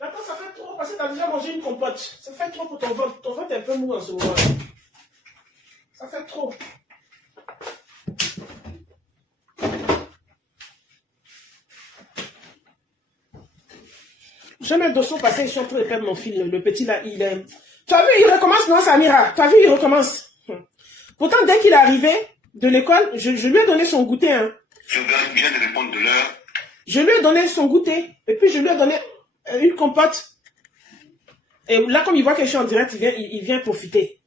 Attends, ça fait trop parce que tu as déjà mangé une compote. Ça fait trop pour ton ventre. Ton ventre est un peu mou en ce moment. Ça fait trop. Je mets le dosso passé, je suis en train de perdre mon fil. Le petit là, il est... Tu as vu, il recommence, non, Samira? Tu as vu, il recommence. Pourtant, dès qu'il est arrivé de l'école, je lui ai donné son goûter. Hein. Je viens de répondre de l'heure. Je lui ai donné son goûter. Et puis, je lui ai donné une compote. Et là, comme il voit que je suis en direct, il vient profiter.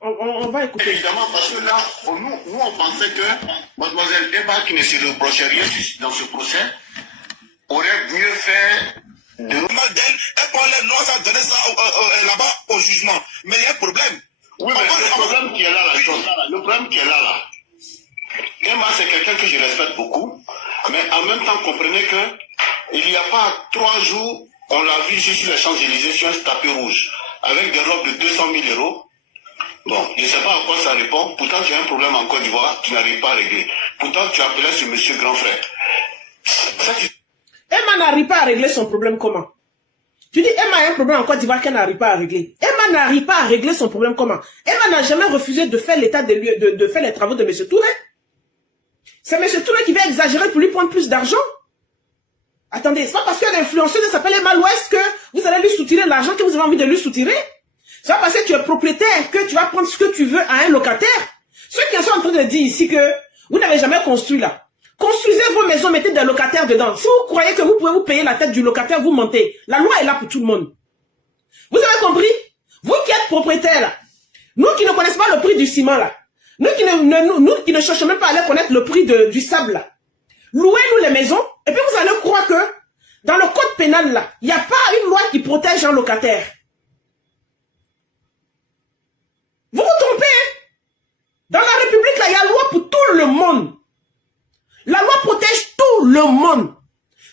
On va écouter. Évidemment, parce que là, nous on pensait que mademoiselle Eba, qui ne se reprochait rien dans ce procès, aurait mieux fait de... Elle prend les noix, ça donner ça là-bas au jugement. Mais il y a un problème. Oui, mais le problème qui est là, le problème qui est là. Emma, c'est quelqu'un que je respecte beaucoup, mais en même temps, comprenez que il n'y a pas 3 jours, on l'a vu juste sur les Champs-Élysées sur un tapis rouge, avec des robes de 200 000 euros. Bon, je ne sais pas à quoi ça répond. Pourtant, j'ai un problème en Côte d'Ivoire, tu n'arrives pas à régler. Pourtant, tu appelais ce monsieur grand frère. Emma n'arrive pas à régler son problème comment? Tu dis, Emma a un problème en Côte d'Ivoire qu'elle n'arrive pas à régler. Emma n'arrive pas à régler son problème comment? Emma n'a jamais refusé de faire l'état des lieux, de faire les travaux de M. Touré. C'est M. Touré qui va exagérer pour lui prendre plus d'argent. Attendez, c'est pas parce qu'une influenceuse s'appelle Emma l'Ouest que vous allez lui soutirer l'argent que vous avez envie de lui soutirer. C'est pas parce que tu es propriétaire que tu vas prendre ce que tu veux à un locataire. Ceux qui sont en train de dire ici que vous n'avez jamais construit là. Construisez vos maisons, mettez des locataires dedans. Si vous croyez que vous pouvez vous payer la tête du locataire, vous mentez. La loi est là pour tout le monde. Vous avez compris? Vous qui êtes propriétaire là, nous qui ne connaissons pas le prix du ciment là, nous qui ne cherchons même pas à aller connaître le prix du sable là, louez-nous les maisons et puis vous allez croire que dans le code pénal là, il n'y a pas une loi qui protège un locataire. Vous vous trompez, hein? Dans la République là, il y a loi pour tout le monde. La loi protège tout le monde.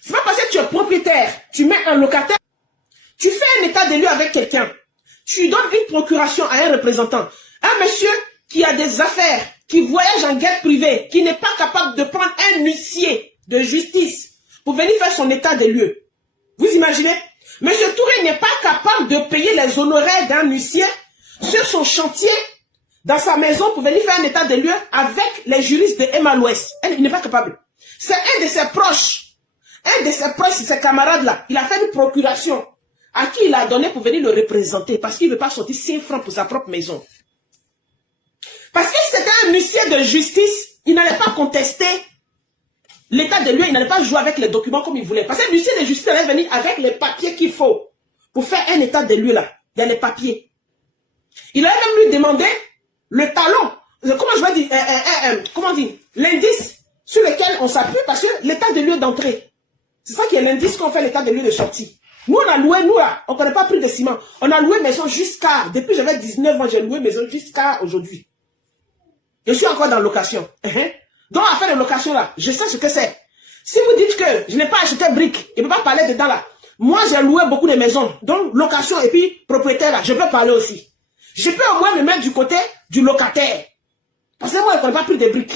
C'est pas parce que tu es propriétaire, tu mets un locataire, tu fais un état des lieux avec quelqu'un, tu donnes une procuration à un représentant, un monsieur qui a des affaires, qui voyage en guerre privée, qui n'est pas capable de prendre un huissier de justice pour venir faire son état des lieux. Vous imaginez? Monsieur Touré n'est pas capable de payer les honoraires d'un huissier sur son chantier, dans sa maison pour venir faire un état des lieux avec les juristes de Emma l'Ouest. Il n'est pas capable. C'est un de ses proches, ses camarades là. Il a fait une procuration à qui il a donné pour venir le représenter parce qu'il ne veut pas sortir 5 francs pour sa propre maison. Parce que si c'était un huissier de justice, il n'allait pas contester l'état des lieux, il n'allait pas jouer avec les documents comme il voulait. Parce que l'huissier de justice allait venir avec les papiers qu'il faut pour faire un état des lieux là. Il y a les papiers. Il allait même lui demander le talon, comment je vais dire, comment dire, l'indice sur lequel on s'appuie parce que l'état de lieu d'entrée. C'est ça qui est l'indice qu'on fait l'état de lieu de sortie. Nous, on a loué, nous là, on ne connaît pas prix de ciment. On a loué maison jusqu'à, depuis j'avais 19 ans, j'ai loué maison jusqu'à aujourd'hui. Je suis encore dans location. Donc, à faire de location là, je sais ce que c'est. Si vous dites que je n'ai pas acheté briques, je ne peux pas parler dedans là. Moi, j'ai loué beaucoup de maisons. Donc, location et puis propriétaire là, je peux parler aussi. Je peux au moins me mettre du côté du locataire. Parce que moi, je ne connais pas plus de briques.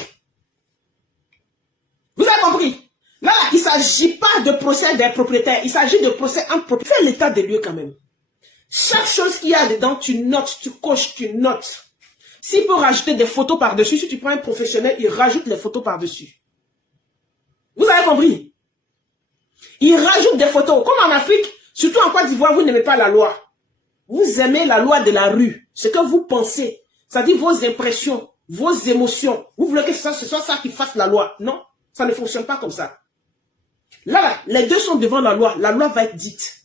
Vous avez compris? Là, il ne s'agit pas de procès des propriétaires. Il s'agit de procès entre propriétaires. Fais l'état des lieux quand même. Chaque chose qu'il y a dedans, tu notes, tu coches, tu notes. S'il peut rajouter des photos par-dessus, si tu prends un professionnel, il rajoute les photos par-dessus. Vous avez compris? Il rajoute des photos. Comme en Afrique, surtout en Côte d'Ivoire, vous n'aimez pas la loi. Vous aimez la loi de la rue. Ce que vous pensez, Ça dit vos impressions, vos émotions. Vous voulez que ce soit ça qui fasse la loi. Non, ça ne fonctionne pas comme ça. Là, les deux sont devant la loi va être dite.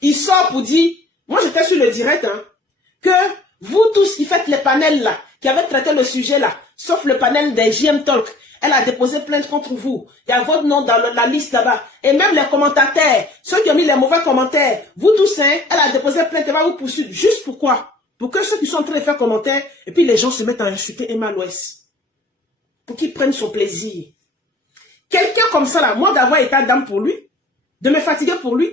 Il sort pour dire, moi j'étais sur le direct, hein, que vous tous qui faites les panels là, qui avez traité le sujet là, sauf le panel des JM Talk, elle a déposé plainte contre vous. Il y a votre nom dans la liste là-bas. Et même les commentateurs, ceux qui ont mis les mauvais commentaires, vous tous, hein, elle a déposé plainte, elle va vous poursuivre. Juste pourquoi? Pour que ceux qui sont en train de faire commentaires, et puis les gens se mettent à insulter Emma Loès. Pour qu'ils prennent son plaisir. Quelqu'un comme ça là, moi d'avoir été dame pour lui, de me fatiguer pour lui,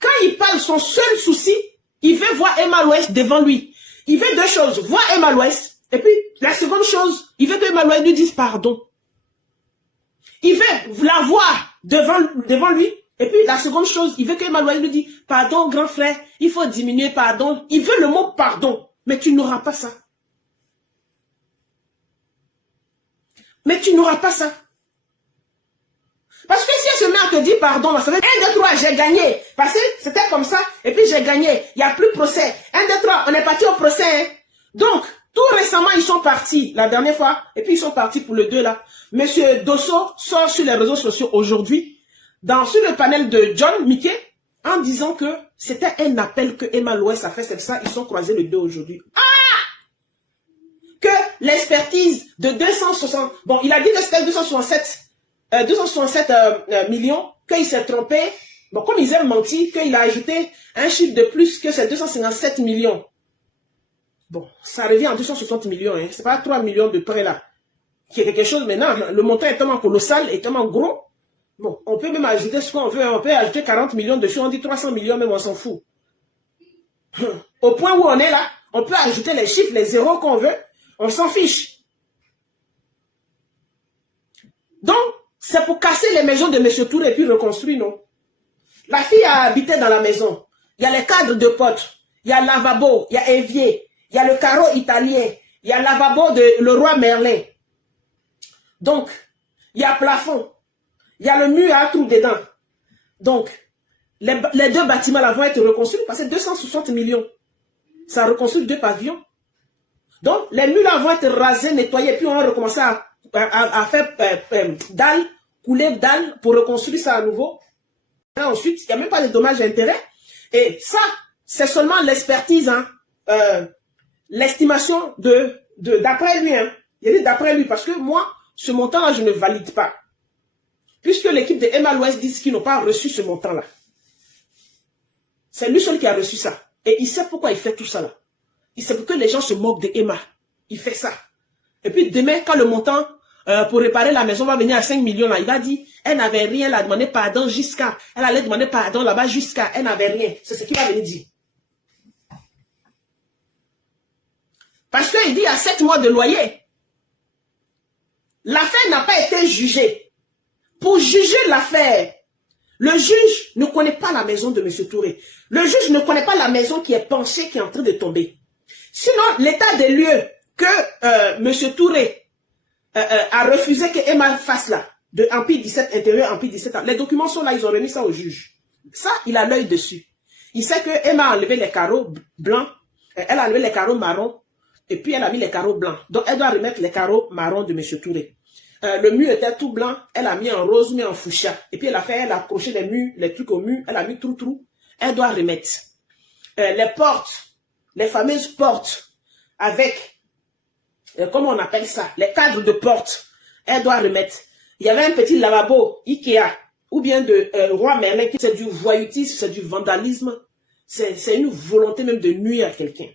quand il parle, son seul souci, il veut voir Emma Loès devant lui. Il veut deux choses, voir Emma Loès, et puis la seconde chose, il veut que Emma Loès lui dise pardon. Il veut la voir devant lui, et puis la seconde chose, il veut que Emma Loès lui dise pardon grand frère, il faut diminuer pardon. Il veut le mot pardon, mais tu n'auras pas ça. Mais tu n'auras pas ça. Parce que si elle se met à te dire pardon, ça fait 1, 2, 3, j'ai gagné. Parce que c'était comme ça, et puis j'ai gagné. Il n'y a plus de procès. 1, 2, 3, on est parti au procès. Hein. Donc, tout récemment, ils sont partis, la dernière fois, et puis ils sont partis pour le 2 là. Monsieur Dosso sort sur les réseaux sociaux aujourd'hui, sur le panel de John Mickey, en disant que c'était un appel que Emma Loès a fait, c'est ça, ils sont croisés le 2 aujourd'hui. Que l'expertise de 260, bon, il a dit que c'était 267 millions, qu'il s'est trompé. Bon, comme ils aiment mentir, qu'il a ajouté un chiffre de plus que c'est 257 millions. Bon, ça revient en 260 millions, hein. C'est pas 3 millions de près là. Qui est quelque chose maintenant, le montant est tellement colossal et tellement gros. Bon, on peut même ajouter ce qu'on veut, on peut ajouter 40 millions dessus, on dit 300 millions, même on s'en fout. Au point où on est là, on peut ajouter les chiffres, les zéros qu'on veut, on s'en fiche. Donc, c'est pour casser les maisons de M. Touré et puis reconstruire, non? La fille a habité dans la maison. Il y a les cadres de potes. Il y a le lavabo, il y a évier, il y a le carreau italien, il y a le lavabo de le roi Merlin. Donc, il y a plafond. Il y a le mur à trou dedans. Donc, les deux bâtiments là vont être reconstruits parce que 260 millions. Ça reconstruit 2 pavillons. Donc, les murs là vont être rasés, nettoyés, puis on va recommencer à faire dalle, couler dalle pour reconstruire ça à nouveau. Et ensuite, il n'y a même pas de dommages et intérêts. Et ça, c'est seulement l'expertise, hein, l'estimation d'après lui. Hein. Il dit d'après lui, parce que moi, ce montant-là, je ne valide pas. Puisque l'équipe de Emma Loès dit qu'ils n'ont pas reçu ce montant-là. C'est lui seul qui a reçu ça. Et il sait pourquoi il fait tout ça là. Il sait pourquoi les gens se moquent de Emma. Il fait ça. Et puis demain, quand le montant pour réparer la maison va venir à 5 millions là, il va dire, elle n'avait rien, elle a demandé pardon jusqu'à, elle allait demander pardon là-bas jusqu'à, elle n'avait rien. C'est ce qu'il va venir dire. Parce qu'il dit à 7 mois de loyer. L'affaire n'a pas été jugée. Pour juger l'affaire, le juge ne connaît pas la maison de M. Touré. Le juge ne connaît pas la maison qui est penchée, qui est en train de tomber. Sinon, l'état des lieux que M. Touré a refusé que Emma fasse là, de Empire 17 intérieur, Empire 17, les documents sont là, ils ont remis ça au juge. Ça, il a l'œil dessus. Il sait que Emma a enlevé les carreaux blancs, elle a enlevé les carreaux marrons, et puis elle a mis les carreaux blancs. Donc, elle doit remettre les carreaux marrons de M. Touré. Le mur était tout blanc, elle a mis en rose, mis en fuchsia. Et puis elle a accroché les murs, les trucs au mur, elle a mis trou. Elle doit remettre. Les portes, les fameuses portes, avec, comment on appelle ça, les cadres de porte, elle doit remettre. Il y avait un petit lavabo Ikea, ou bien de Roi Merlin, c'est du voyoutisme, c'est du vandalisme, c'est une volonté même de nuire à quelqu'un.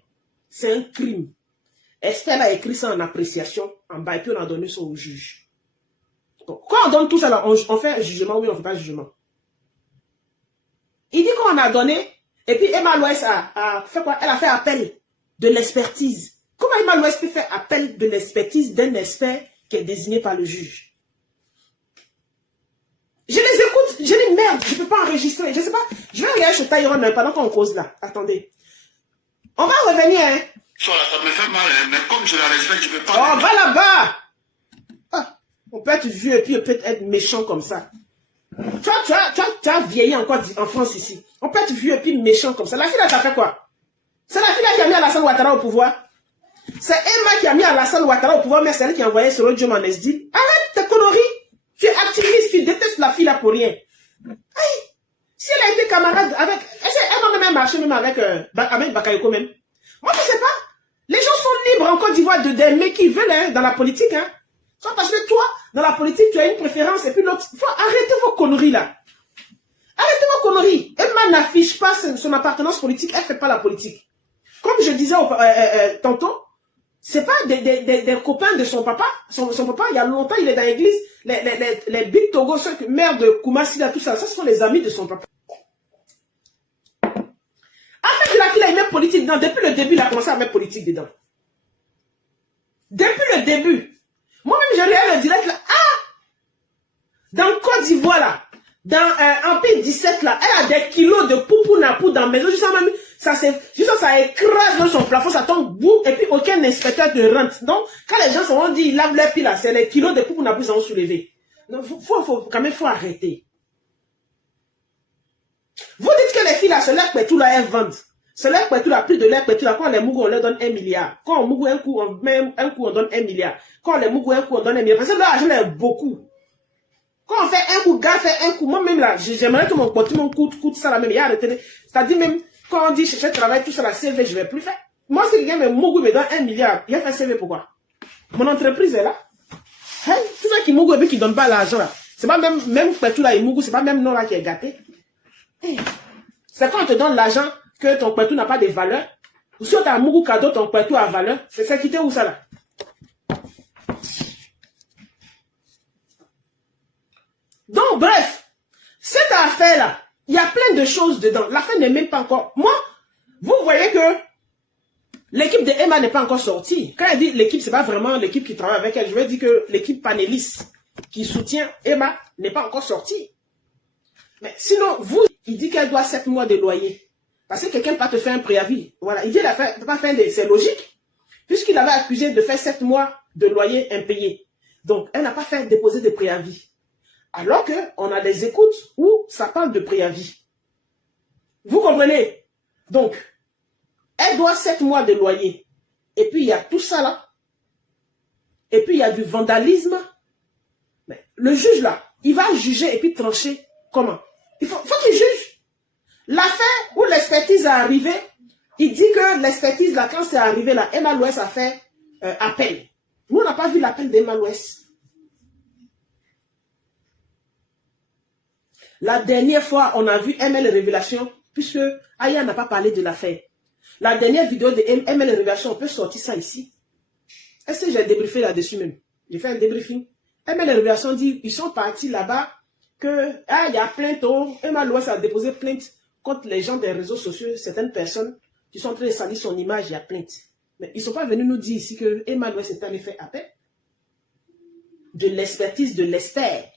C'est un crime. Estelle a écrit ça en appréciation, en bas, et puis on a donné ça au juge. Bon, quand on donne tout ça là, on fait un jugement, oui, on ne fait pas un jugement. Il dit qu'on a donné, et puis Emma Loès a fait quoi? Elle a fait appel de l'expertise. Comment Emma Loès peut faire appel de l'expertise d'un expert qui est désigné par le juge? Je les écoute, je dis merde, je ne peux pas enregistrer, je ne sais pas. Je vais regarder chez Tyrone pendant qu'on cause là. Attendez. On va revenir, hein. Ça me fait mal, hein, mais comme je la respecte, je ne peux pas... Oh, va là-bas! Ah, on peut être vieux et puis on peut être méchant comme ça. Tu as vieilli encore en France ici. On peut être vieux et puis méchant comme ça. La fille, là, t'as fait quoi? C'est la fille qui a mis Alassane Ouattara au pouvoir. C'est Emma qui a mis Alassane Ouattara au pouvoir, mais c'est elle qui a envoyé sur Dieu Manesdi. Arrête tes conneries. Tu es activiste, tu détestes la fille là pour rien. Aïe. Si elle a été camarade avec... Elle va même marcher même avec Bakayoko même. Moi, je sais pas. Les gens sont libres en Côte d'Ivoire d'aimer qui veulent hein, dans la politique. Hein. Soit parce que toi, dans la politique, tu as une préférence et puis l'autre... Arrêtez vos conneries là. Arrêtez vos conneries. Emma n'affiche pas son appartenance politique. Elle ne fait pas la politique. Comme je disais tantôt, c'est pas des copains de son papa. Son papa, il y a longtemps, il est dans l'église. Les Big Togo, ceux qui mère de Koumassi, tout ça, ça sont les amis de son papa. En fait, la fille a une politique dedans. Depuis le début, il a commencé à mettre politique dedans. Depuis le début. Moi-même, j'ai regardé le direct là. Ah! Dans Côte d'Ivoire là, dans Empire 17 là, elle a des kilos de poupou napou dans la maison. Juste ça écrase dans son plafond, ça tombe boum, et puis aucun inspecteur ne rentre. Donc, quand les gens se vont dire, ils lavent leur pied là, c'est les kilos de poupou napou qu'ils ont soulevé. Donc, quand même, faut arrêter. Vous dites que les filles là, ce lait pétou là, elles vendent. Ce lait pétou là, plus de lait pétou là, quand les mougou, on leur donne 1 milliard. Quand on mougou un coup, on donne 1 milliard. Quand les mougou un coup, on donne 1 milliard. Parce que l'argent est beaucoup. Quand on fait un coup, gars fait un coup. Moi-même là, j'aimerais que mon coûte ça là même. C'est-à-dire même, quand on dit chercher travail, tout ça la CV, je vais plus faire. Moi, si quelqu'un me donne 1 milliard, il a fait CV pourquoi? Mon entreprise est là. Hey, tout ça qui mougou et qui donne pas l'argent là. C'est pas même tout là, il mougou, c'est pas même non là qui est gâté. Hey. C'est quand on te donne l'argent que ton pétou n'a pas de valeur. Ou si on t'a un mougou cadeau, ton pétou a valeur. C'est quitté où ça là? Donc, bref, cette affaire-là, il y a plein de choses dedans. L'affaire n'est même pas encore... Moi, vous voyez que l'équipe de Emma n'est pas encore sortie. Quand elle dit l'équipe, c'est pas vraiment l'équipe qui travaille avec elle. Je veux dire que l'équipe panéliste qui soutient Emma n'est pas encore sortie. Mais sinon, il dit qu'elle doit 7 mois de loyer. Parce que quelqu'un ne peut pas te faire un préavis. Voilà, il dit qu'elle ne peut pas faire c'est logique. Puisqu'il avait accusé de faire 7 mois de loyer impayé. Donc, elle n'a pas fait déposer de préavis. Alors qu'on a des écoutes où ça parle de préavis. Vous comprenez? Donc, elle doit 7 mois de loyer. Et puis, il y a tout ça là. Et puis, il y a du vandalisme. Mais le juge là, il va juger et puis trancher. Comment? Il faut qu'il juge. L'affaire où l'expertise est arrivée, il dit que l'expertise là, quand c'est arrivé là, Emma Louès a fait appel. Nous, on n'a pas vu l'appel d'Emma Louès. La dernière fois, on a vu ML Révélation, puisque Aya n'a pas parlé de l'affaire. La dernière vidéo de ML Révélation, on peut sortir ça ici. Est-ce que j'ai débriefé là-dessus même? J'ai fait un débriefing. ML Révélation dit, ils sont partis là-bas, que, il y a plainte, Emma Louès a déposé plainte contre les gens des réseaux sociaux, certaines personnes qui sont en train de salir son image, il y a plainte. Mais ils ne sont pas venus nous dire ici que Emma Louès est allé faire appel. De l'expertise de l'expert.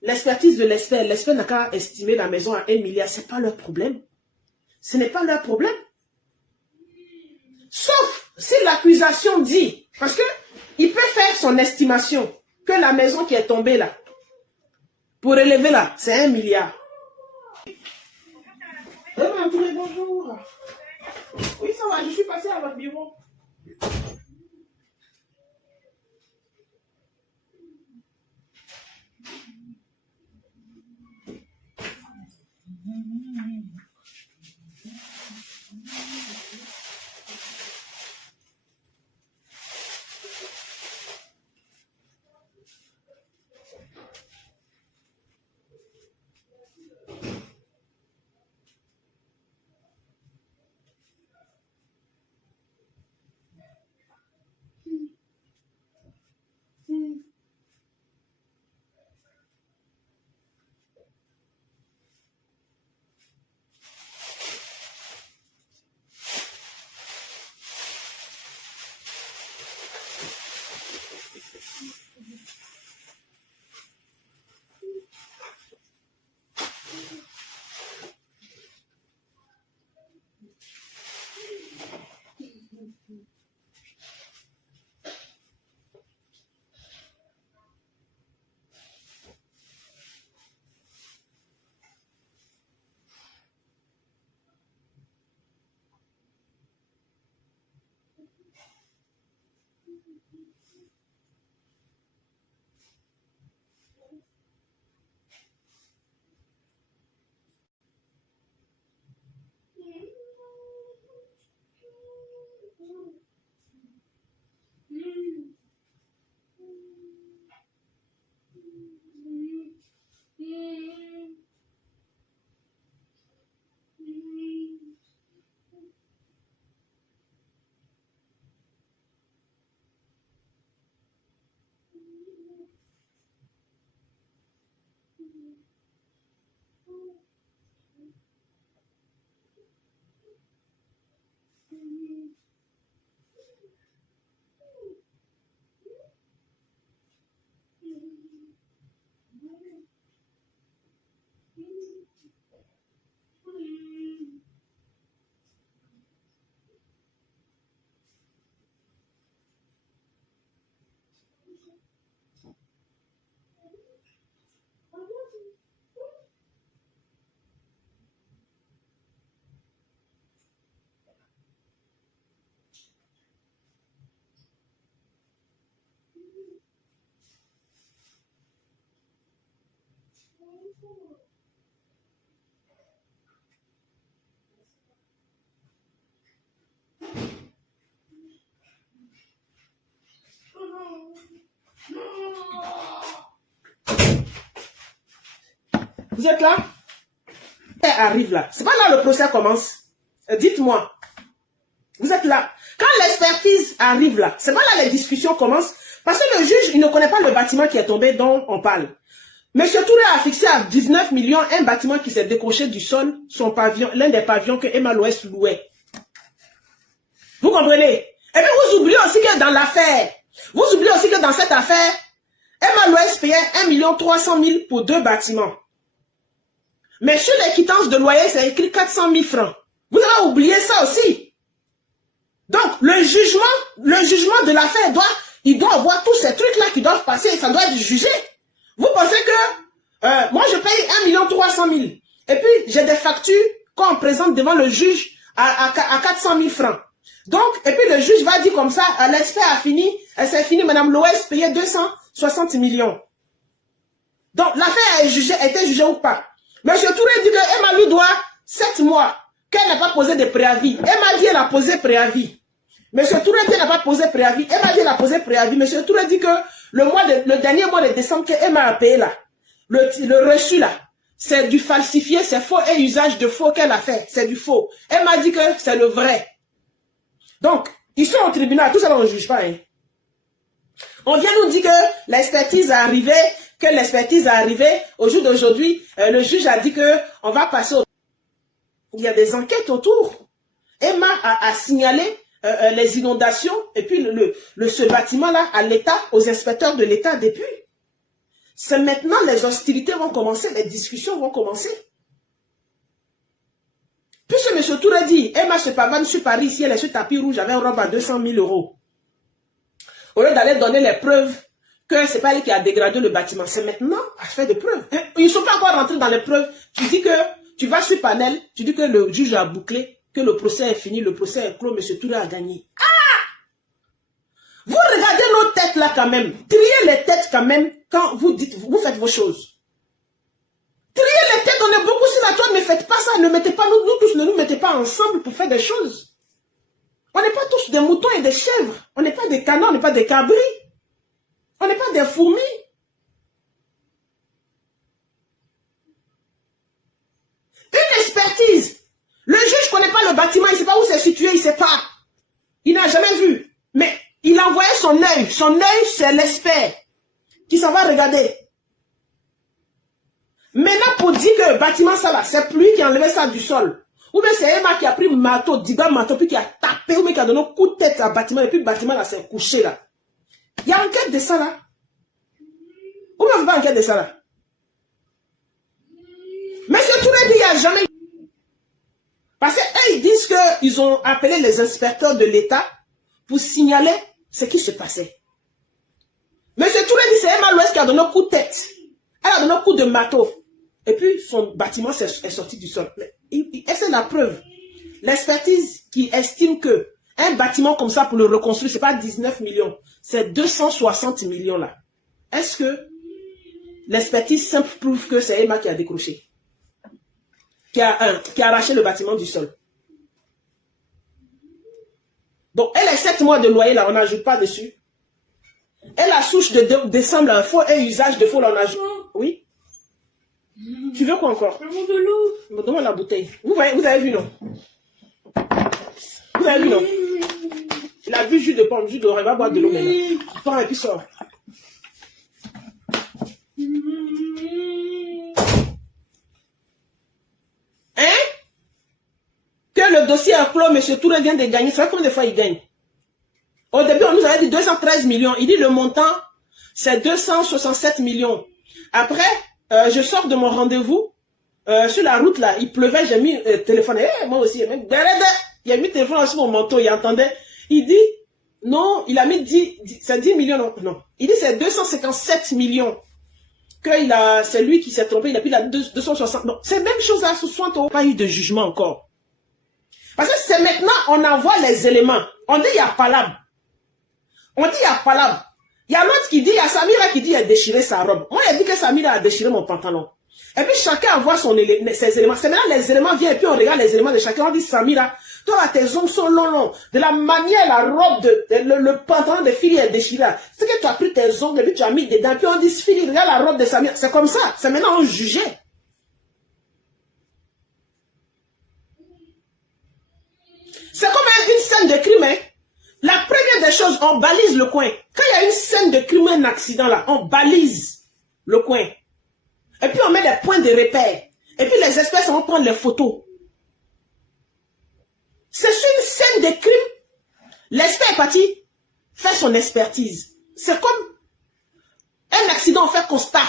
L'expertise de l'expert, l'expert n'a qu'à estimer la maison à 1 milliard, ce n'est pas leur problème. Ce n'est pas leur problème. Sauf si l'accusation dit, parce que il peut faire son estimation, que la maison qui est tombée là, pour élever là, c'est 1 milliard. Bonjour. Oui, ça va, je suis passé à votre bureau. Vous êtes là? Elle arrive là. C'est pas là le procès commence. Dites-moi. Vous êtes là. Quand l'expertise arrive là, c'est pas là les discussions commencent. Parce que le juge, il ne connaît pas le bâtiment qui est tombé dont on parle. Monsieur Touré a fixé à 19 millions un bâtiment qui s'est décroché du sol, son pavillon, l'un des pavillons que Emma l'Ouest louait. Vous comprenez? Et puis vous oubliez aussi que dans l'affaire, vous oubliez aussi que dans cette affaire, Emma l'Ouest payait 1 300 000 pour 2 bâtiments. Mais sur les quittances de loyer, c'est écrit 400 000 francs. Vous avez oublié ça aussi. Donc, le jugement de l'affaire il doit avoir tous ces trucs-là qui doivent passer et ça doit être jugé. Vous pensez que, moi je paye 1 300 000 et puis j'ai des factures qu'on présente devant le juge à 400 000 francs. Donc, et puis le juge va dire comme ça, l'expert a fini, c'est fini, Madame Loès payait 260 millions. Donc, l'affaire a été jugée ou pas? Monsieur Touré dit que Emma lui doit 7 mois, qu'elle n'a pas posé de préavis. Emma dit qu'elle a posé préavis. Monsieur Touré dit qu'elle n'a pas posé préavis. Emma dit qu'elle a posé préavis. Monsieur Touré dit que le dernier mois de décembre que Emma a payé là, le reçu là, c'est du falsifié, c'est faux et usage de faux qu'elle a fait. C'est du faux. Emma dit que c'est le vrai. Donc, ils sont au tribunal, tout ça on ne juge pas. Hein. On vient nous dire que l'expertise est arrivée, au jour d'aujourd'hui, le juge a dit que on va passer au... Il y a des enquêtes autour. Emma a signalé les inondations et puis ce bâtiment-là à l'État, aux inspecteurs de l'État depuis. C'est maintenant les hostilités vont commencer, les discussions vont commencer. Puisque M. Touré dit, Emma se pavane sur Paris, ici elle est sur tapis rouge avec une robe à 200 000 €. Au lieu d'aller donner les preuves que c'est pas elle qui a dégradé le bâtiment, c'est maintenant à faire des preuves. Ils ne sont pas encore rentrés dans les preuves. Tu dis que tu vas sur panel, tu dis que le juge a bouclé, que le procès est fini, le procès est clos, M. Touré a gagné. Vous regardez nos têtes là quand même. Triez les têtes quand même quand vous faites vos choses. Triez les têtes, on est beaucoup sur la toile, ne faites pas ça, ne mettez pas, nous tous, ne nous mettez pas ensemble pour faire des choses. On n'est pas tous des moutons et des chèvres. On n'est pas des canards, on n'est pas des cabris. On n'est pas des fourmis. Une expertise. Le juge ne connaît pas le bâtiment, il ne sait pas où c'est situé, il ne sait pas. Il n'a jamais vu. Mais il a envoyé son œil. Son œil, c'est l'expert qui s'en va regarder. Maintenant, pour dire que le bâtiment, ça va, c'est lui qui a enlevé ça du sol. Ou bien c'est Emma qui a pris marteau, Diba marteau, puis qui a tapé, ou bien qui a donné un coup de tête à bâtiment, et puis le bâtiment là s'est couché là. Il y a enquête de ça là. Ou bien il n'y a pas enquête de ça là. Monsieur Touré dit, il n'y a jamais... Parce qu'eux, ils disent qu'ils ont appelé les inspecteurs de l'État pour signaler ce qui se passait. Monsieur Touré dit, c'est Emma Loès qui a donné un coup de tête. Elle a donné un coup de marteau. Et puis, son bâtiment est sorti du sol. Et c'est la preuve. L'expertise qui estime que un bâtiment comme ça, pour le reconstruire, c'est pas 19 millions. ces 260 millions-là, est-ce que l'expertise simple prouve que c'est Emma qui a décroché, qui a arraché le bâtiment du sol? Donc, elle a 7 mois de loyer, là, on n'ajoute pas dessus. Elle a souche de décembre, là, faux et usage de faux, là, on ajoute. Oui? Tu veux quoi encore? De l'eau. Donne-moi la bouteille. Vous avez vu, non? Vous avez vu, non? Il a bu jus de pomme, jus d'orange, il va boire de l'eau maintenant. Prends et puis sort. Hein? Que le dossier est clos, M. Touré vient de gagner. C'est combien de fois il gagne? Au début, on nous avait dit 213 millions. Il dit le montant, c'est 267 millions. Après, je sors de mon rendez-vous. Sur la route, là, il pleuvait, j'ai mis téléphone. Moi aussi, il a mis le téléphone sur mon manteau, il entendait. Il dit, non, il a mis 10 c'est 10 millions, non. Il dit c'est 257 millions. C'est lui qui s'est trompé, il a pris la 260. Non, c'est même chose là, 60 euros. Pas eu de jugement encore. Parce que c'est maintenant, on envoie les éléments. On dit, il y a palabre. On dit, il y a palabre. Il y a l'autre qui dit, il y a Samira qui dit, il a déchiré sa robe. Moi, il a dit que Samira a déchiré mon pantalon. Et puis, chacun envoie ses éléments. C'est maintenant, les éléments viennent, et puis on regarde les éléments de chacun. On dit, Samira, toi, là, tes ongles sont longs. De la manière, la robe, le pantalon de Philly est déchiré. C'est que tu as pris tes ongles, et puis tu as mis dedans. Puis on dit, Philly, regarde la robe de Samira. C'est comme ça. C'est maintenant, on jugeait. C'est comme une scène de crime, hein. La première des choses, on balise le coin. Quand il y a une scène de crime, un accident là, on balise le coin. Et puis on met des points de repère. Et puis les experts vont prendre les photos. C'est sur une scène de crime. L'expert est parti faire son expertise. C'est comme un accident, on fait constat.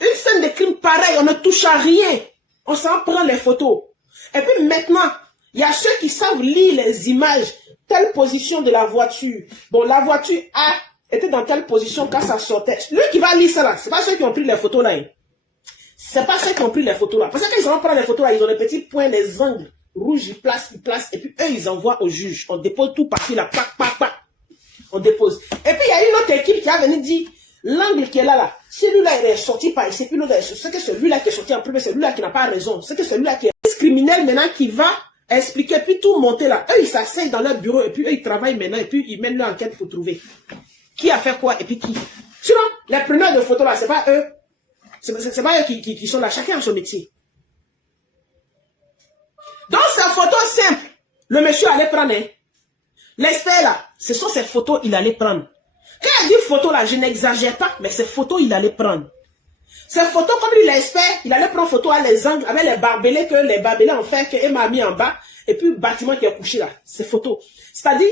Une scène de crime pareil, on ne touche à rien. On s'en prend les photos. Et puis maintenant, il y a ceux qui savent lire les images. Telle position de la voiture. Bon, la voiture A était dans telle position quand ça sortait. Lui qui va lire ça là, c'est pas ceux qui ont pris les photos là. Hein. C'est pas ceux qui ont pris les photos là. Parce que quand ils vont prendre les photos là, ils ont des petits points, des angles rouges, ils placent, et puis eux, ils envoient au juge. On dépose tout parti là, pac, pac, pac. On dépose. Et puis il y a une autre équipe qui a venu dire, l'angle qui est là, celui-là, il est sorti par ici, puis l'autre, c'est que celui-là qui est sorti en premier, c'est celui-là qui n'a pas raison. C'est que celui-là qui est criminel maintenant qui va expliquer, puis tout monter là. Eux, ils s'asseyent dans leur bureau, et puis eux, ils travaillent maintenant, et puis ils mènent leur enquête pour trouver qui a fait quoi, et puis qui. Sinon, les preneurs de photos là, c'est pas eux. C'est pas eux qui sont là, chacun a son métier. Dans sa photo simple, le monsieur allait prendre, hein. L'expert là, ce sont ces photos il allait prendre. Quand il dit photo là, je n'exagère pas, mais ces photos il allait prendre. Ces photos, comme lui l'expert, il allait prendre photo à les angles, avec les barbelés que les barbelés ont fait, que Emma a mis en bas, et puis le bâtiment qui est couché là, ces photos. C'est-à-dire,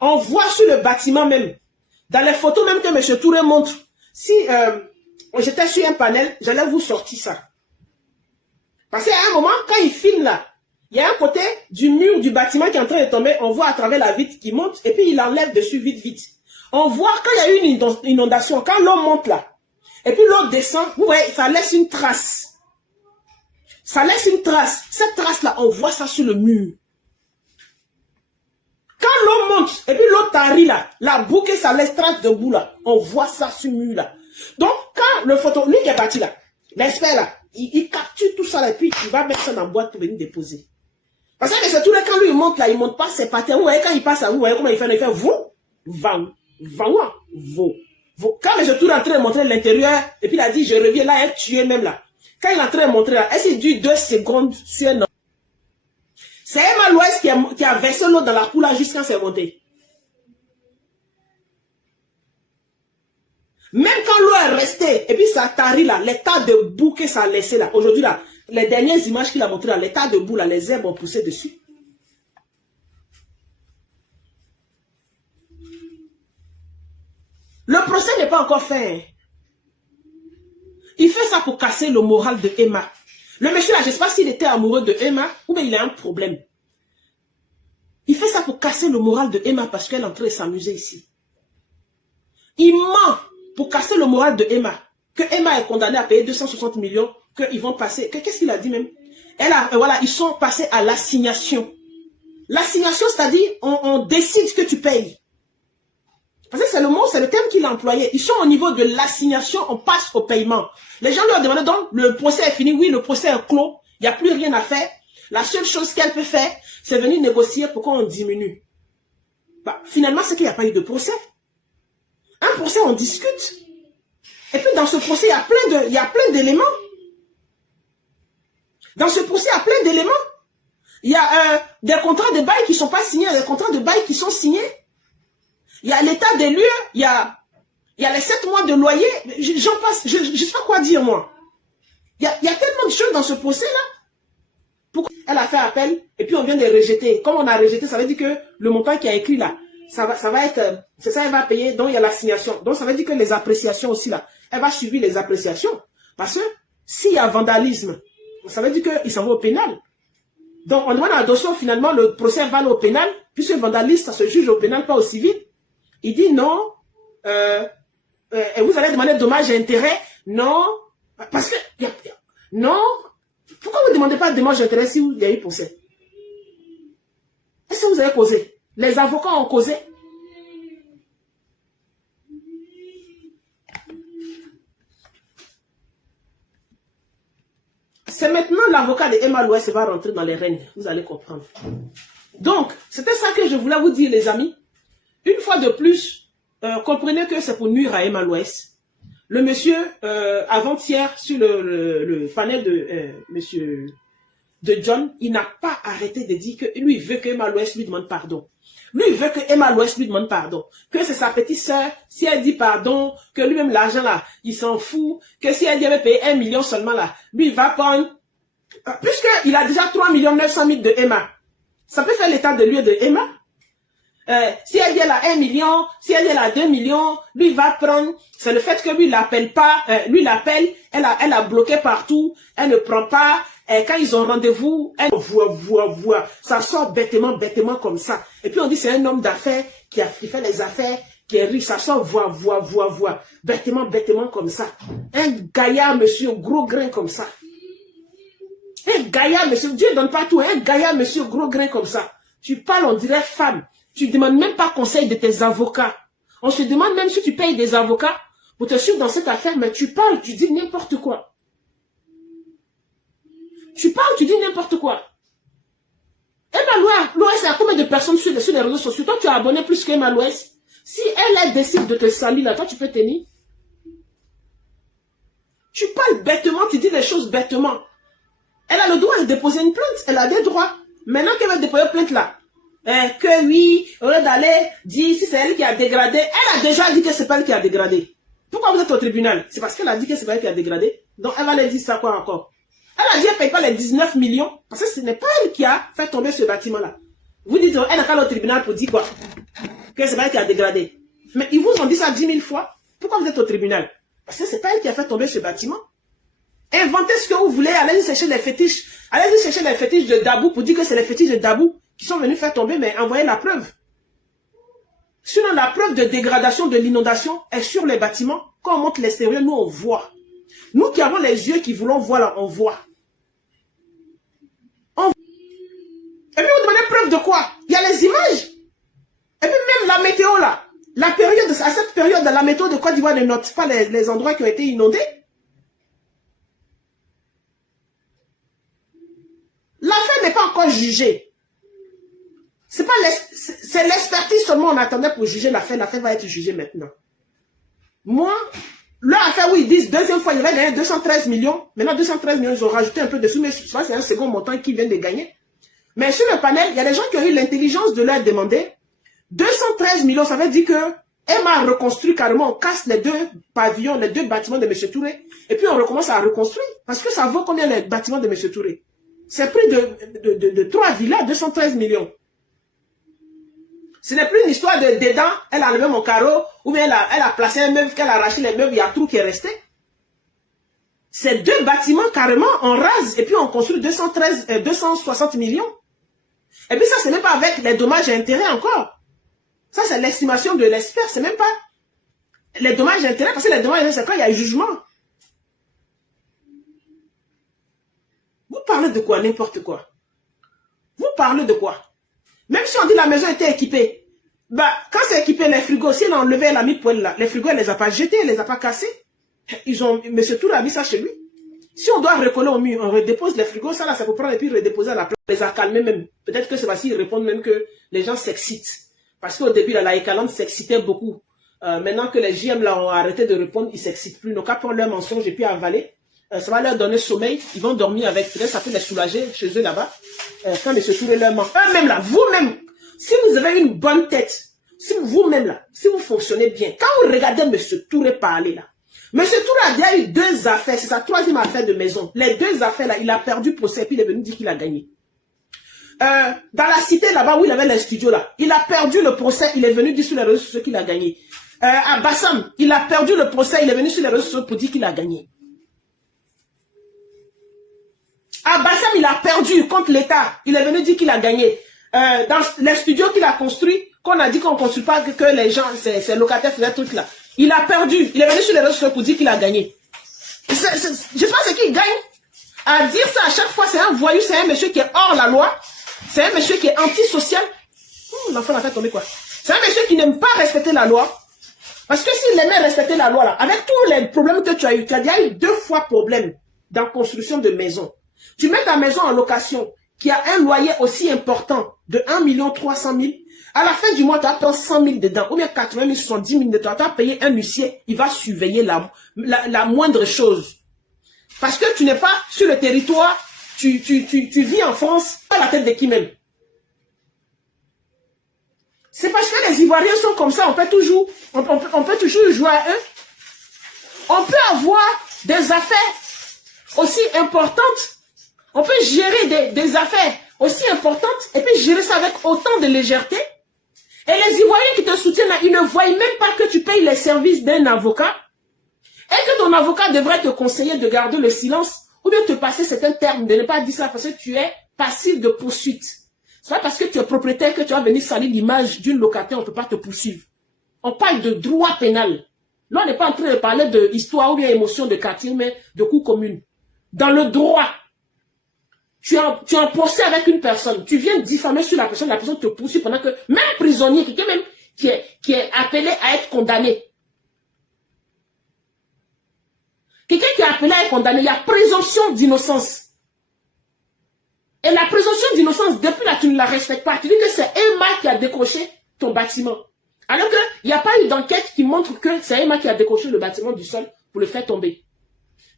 on voit sur le bâtiment même, dans les photos même que M. Touré montre, si j'étais sur un panel, j'allais vous sortir ça. Parce qu'à un moment, quand il filme là, il y a un côté du mur du bâtiment qui est en train de tomber, on voit à travers la vitre qui monte, et puis il enlève dessus vite. On voit quand il y a eu une inondation, quand l'eau monte là, et puis l'eau descend, vous voyez, ça laisse une trace. Ça laisse une trace. Cette trace-là, on voit ça sur le mur. Quand l'eau monte, et puis l'eau tarit là, la boucle, ça laisse trace de boue là. On voit ça sur le mur là. Donc, quand le photo, lui qui est parti là, l'expert là, il capture tout ça là, et puis il va mettre ça dans la boîte pour venir déposer. Parce que c'est tout là, quand lui il monte là, il monte pas ses patins. Vous voyez, quand il passe là, vous voyez comment il fait vous, vang, quand je suis en train de montrer l'intérieur, et puis il a dit, je reviens là, elle tué même là. Quand il est en train de montrer là, elle s'est dit 2 secondes sur un an. C'est Emma Louès qui a versé l'eau dans la cour là jusqu'à c'est monté. Même quand l'eau est restée, et puis ça tarit là, l'état de boue que ça a laissé là. Aujourd'hui là, les dernières images qu'il a montrées là, l'état de boue là, les herbes ont poussé dessus. Le procès n'est pas encore fait. Il fait ça pour casser le moral de Emma. Le monsieur là, je ne sais pas s'il était amoureux de Emma ou bien il a un problème. Il fait ça pour casser le moral de Emma parce qu'elle est en train de s'amuser ici. Il ment pour casser le moral de Emma. Que Emma est condamnée à payer 260 millions, qu'ils vont passer. Qu'est-ce qu'il a dit même? Voilà, ils sont passés à l'assignation. L'assignation, c'est-à-dire, on décide que tu payes. Parce que c'est le mot, c'est le thème qu'il a employé. Ils sont au niveau de l'assignation, on passe au paiement. Les gens lui ont demandé donc, le procès est fini. Oui, le procès est clos. Il n'y a plus rien à faire. La seule chose qu'elle peut faire, c'est venir négocier pour qu'on diminue. Bah, finalement, c'est qu'il n'y a pas eu de procès. Un procès, on discute. Et puis, dans ce procès, il y a plein d'éléments. Dans ce procès, il y a plein d'éléments. Il y a des contrats de bail qui ne sont pas signés, des contrats de bail qui sont signés. Il y a l'état des lieux, il y a les 7 mois de loyer. J'en passe, je ne sais pas quoi dire, moi. Il y a tellement de choses dans ce procès-là. Pourquoi elle a fait appel et puis on vient de rejeter. Comme on a rejeté, ça veut dire que le montant qui a écrit là, ça va être, c'est ça, elle va payer, donc il y a l'assignation. Donc ça veut dire que les appréciations aussi là, elle va suivre les appréciations. Parce que s'il y a vandalisme, ça veut dire qu'il s'en va au pénal. Donc on demande à Dosso, finalement, le procès va aller au pénal, puisque vandalisme, ça se juge au pénal, pas au civil. Il dit non, et vous allez demander dommage et intérêt. Non, parce que, non, pourquoi vous ne demandez pas de dommage et intérêt si il y a eu procès? Est-ce que vous avez causé? Les avocats ont causé. C'est maintenant l'avocat de Emma Louès va rentrer dans les règnes. Vous allez comprendre. Donc, c'était ça que je voulais vous dire, les amis. Une fois de plus, comprenez que c'est pour nuire à Emma Louès. Le monsieur, avant-hier, sur le panel de monsieur de John, il n'a pas arrêté de dire que lui, il veut que Emma Louès lui demande pardon. Lui, il veut que Emma Louès lui demande pardon. Que c'est sa petite sœur, si elle dit pardon, que lui-même l'argent là, il s'en fout. Que si elle dit avait payé 1 million seulement là, lui, il va prendre. Puisqu'il a déjà 3 900 000 de Emma. Ça peut faire l'état de lieu de Emma. Si elle dit elle a 1 million, si elle dit elle a 2 millions, lui il va prendre, c'est le fait que lui il l'appelle pas, lui l'appelle, elle a bloqué partout, elle ne prend pas, quand ils ont rendez-vous, elle voit, ça sort bêtement comme ça. Et puis on dit c'est un homme d'affaires qui fait les affaires, qui est riche, ça sort voit, bêtement comme ça. Un gaillard monsieur, gros grain comme ça. Un gaillard monsieur, Dieu donne pas tout, un gaillard monsieur, gros grain comme ça. Tu parles, on dirait femme. Tu ne demandes même pas conseil de tes avocats. On se demande même si tu payes des avocats pour te suivre dans cette affaire, mais tu parles, tu dis n'importe quoi. Tu parles, tu dis n'importe quoi. Emma Louès, il y a combien de personnes sur les réseaux sociaux? Toi, tu as abonné plus qu'Emma Louès. Si elle décide de te salir, là, toi, tu peux tenir. Tu parles bêtement, tu dis des choses bêtement. Elle a le droit de déposer une plainte. Elle a des droits. Maintenant qu'elle va déposer une plainte là, que oui, au lieu d'aller dire si c'est elle qui a dégradé, elle a déjà dit que c'est pas elle qui a dégradé. Pourquoi vous êtes au tribunal? C'est parce qu'elle a dit que c'est pas elle qui a dégradé. Donc elle va leur dire ça quoi encore? Elle a dit qu'elle ne paye pas les 19 millions parce que ce n'est pas elle qui a fait tomber ce bâtiment-là. Vous dites, elle n'a qu'à aller au tribunal pour dire quoi? Que c'est pas elle qui a dégradé. Mais ils vous ont dit ça 10 000 fois. Pourquoi vous êtes au tribunal? Parce que c'est pas elle qui a fait tomber ce bâtiment. Inventez ce que vous voulez, allez-y chercher les fétiches. Allez-y chercher les fétiches de Dabou pour dire que c'est les fétiches de Dabou qui sont venus faire tomber, mais envoyez la preuve. Sinon, la preuve de dégradation de l'inondation est sur les bâtiments. Quand on monte l'extérieur, nous, on voit. Nous qui avons les yeux qui voulons voir, là, on voit. Et puis, vous demandez preuve de quoi? Il y a les images. Et puis, même la météo, là. La période, à cette période, la météo de Côte d'Ivoire ne note pas les endroits qui ont été inondés. L'affaire n'est pas encore jugée. C'est l'expertise seulement on attendait pour juger l'affaire. L'affaire va être jugée maintenant. Moi, leur affaire où ils disent deuxième fois, il va gagner 213 millions. Maintenant, 213 millions, ils ont rajouté un peu dessus, mais ça, c'est un second montant qu'ils viennent de gagner. Mais sur le panel, il y a des gens qui ont eu l'intelligence de leur demander 213 millions. Ça veut dire que Emma reconstruit carrément, on casse les 2 pavillons, les 2 bâtiments de M. Touré. Et puis on recommence à reconstruire. Parce que ça vaut combien les bâtiments de M. Touré? C'est plus de 3 villas, 213 millions. Ce n'est plus une histoire de dedans, elle a enlevé mon carreau, ou bien elle a placé un meuble, qu'elle a arraché les meubles, il y a un trou qui est resté. Ces 2 bâtiments, carrément, on rase, et puis on construit 260 millions. Et puis ça, c'est même pas avec les dommages et intérêts encore. Ça, c'est l'estimation de l'expert, c'est même pas les dommages et intérêts, parce que les dommages et intérêts, c'est quand il y a un jugement. Vous parlez de quoi? N'importe quoi. Vous parlez de quoi? Même si on dit la maison était équipée, Bah, quand c'est équipé, les frigos, si elle a enlevé, elle a mis poêle là, les frigos, elle les a pas jetés, elle les a pas cassés. Monsieur Tour a mis ça chez lui. Si on doit recoller au mur, on redépose les frigos, ça là, ça peut prendre et puis redéposer à la place. On les a calmés même. Peut-être que c'est parce qu'ils répondent même que les gens s'excitent. Parce qu'au début, là, la Ekalante s'excitait beaucoup. Maintenant que les JM là ont arrêté de répondre, ils s'excitent plus. Donc, après leur mensonge et puis avaler, ça va leur donner sommeil. Ils vont dormir avec. Peut-être ça peut les soulager chez eux là-bas. Quand M. Touré leur ment. Eux-mêmes là, vous-même, si vous avez une bonne tête, si vous-même là, si vous fonctionnez bien, quand vous regardez M. Touré parler là, M. Touré a déjà eu 2 affaires, c'est sa 3e affaire de maison. Les 2 affaires là, il a perdu procès, puis il est venu dire qu'il a gagné. Dans la cité là-bas où il avait les studios là, il a perdu le procès, il est venu dire sur les réseaux sociaux qu'il a gagné. À Bassam, il a perdu le procès, il est venu sur les réseaux sociaux pour dire qu'il a gagné. À Bassam, il a perdu contre l'État, il est venu dire qu'il a gagné. Dans les studios qu'il a construits, qu'on a dit qu'on ne construit pas que les gens, ces locataires faisaient tout là. Il a perdu, il est venu sur les réseaux sociaux pour dire qu'il a gagné. Je pense qu'il gagne. À dire ça à chaque fois, c'est un voyou, c'est un monsieur qui est hors la loi. C'est un monsieur qui est antisocial. L'enfant l'a fait tomber quoi. C'est un monsieur qui n'aime pas respecter la loi. Parce que s'il aimait respecter la loi là, avec tous les problèmes que tu as déjà eu 2 fois problème dans la construction de maison. Tu mets ta maison en location qui a un loyer aussi important de 1 300 000. À la fin du mois, tu as 100 000 dedans, ou bien 80 000, 70 000 dedans. Tu as payé un huissier, il va surveiller la moindre chose. Parce que tu n'es pas sur le territoire, tu vis en France, pas la tête de qui même. C'est parce que les Ivoiriens sont comme ça, on peut toujours jouer à eux. On peut avoir des affaires aussi importantes, on peut gérer des affaires aussi importantes, et puis gérer ça avec autant de légèreté. Et les Ivoiriens qui te soutiennent, ils ne voient même pas que tu payes les services d'un avocat, et que ton avocat devrait te conseiller de garder le silence, ou bien te passer certains termes, de ne pas dire ça parce que tu es passif de poursuite. C'est pas parce que tu es propriétaire que tu vas venir salir l'image d'une locataire, on ne peut pas te poursuivre. On parle de droit pénal. Là, on n'est pas en train de parler de histoire ou bien émotion de quartier, mais de cours communes. Dans le droit, tu es en procès avec une personne, tu viens diffamer sur la personne te poursuit pendant que même prisonnier, quelqu'un même qui est appelé à être condamné. Quelqu'un qui est appelé à être condamné, il y a présomption d'innocence. Et la présomption d'innocence, depuis là, tu ne la respectes pas. Tu dis que c'est Emma qui a décroché ton bâtiment. Alors qu'il n'y a pas eu d'enquête qui montre que c'est Emma qui a décroché le bâtiment du sol pour le faire tomber.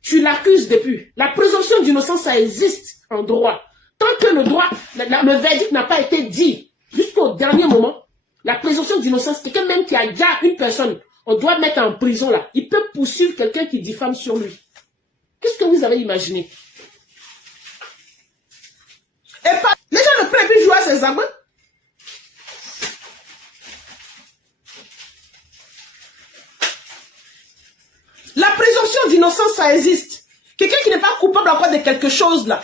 Tu l'accuses depuis. La présomption d'innocence, ça existe en droit. Tant que le droit, le verdict n'a pas été dit jusqu'au dernier moment, la présomption d'innocence, quelqu'un même qui a déjà une personne, on doit mettre en prison là. Il peut poursuivre quelqu'un qui diffame sur lui. Qu'est-ce que vous avez imaginé? Et pas, les gens ne prennent plus jouer à ces armes. La présomption d'innocence, ça existe. Quelqu'un qui n'est pas coupable encore de quelque chose là.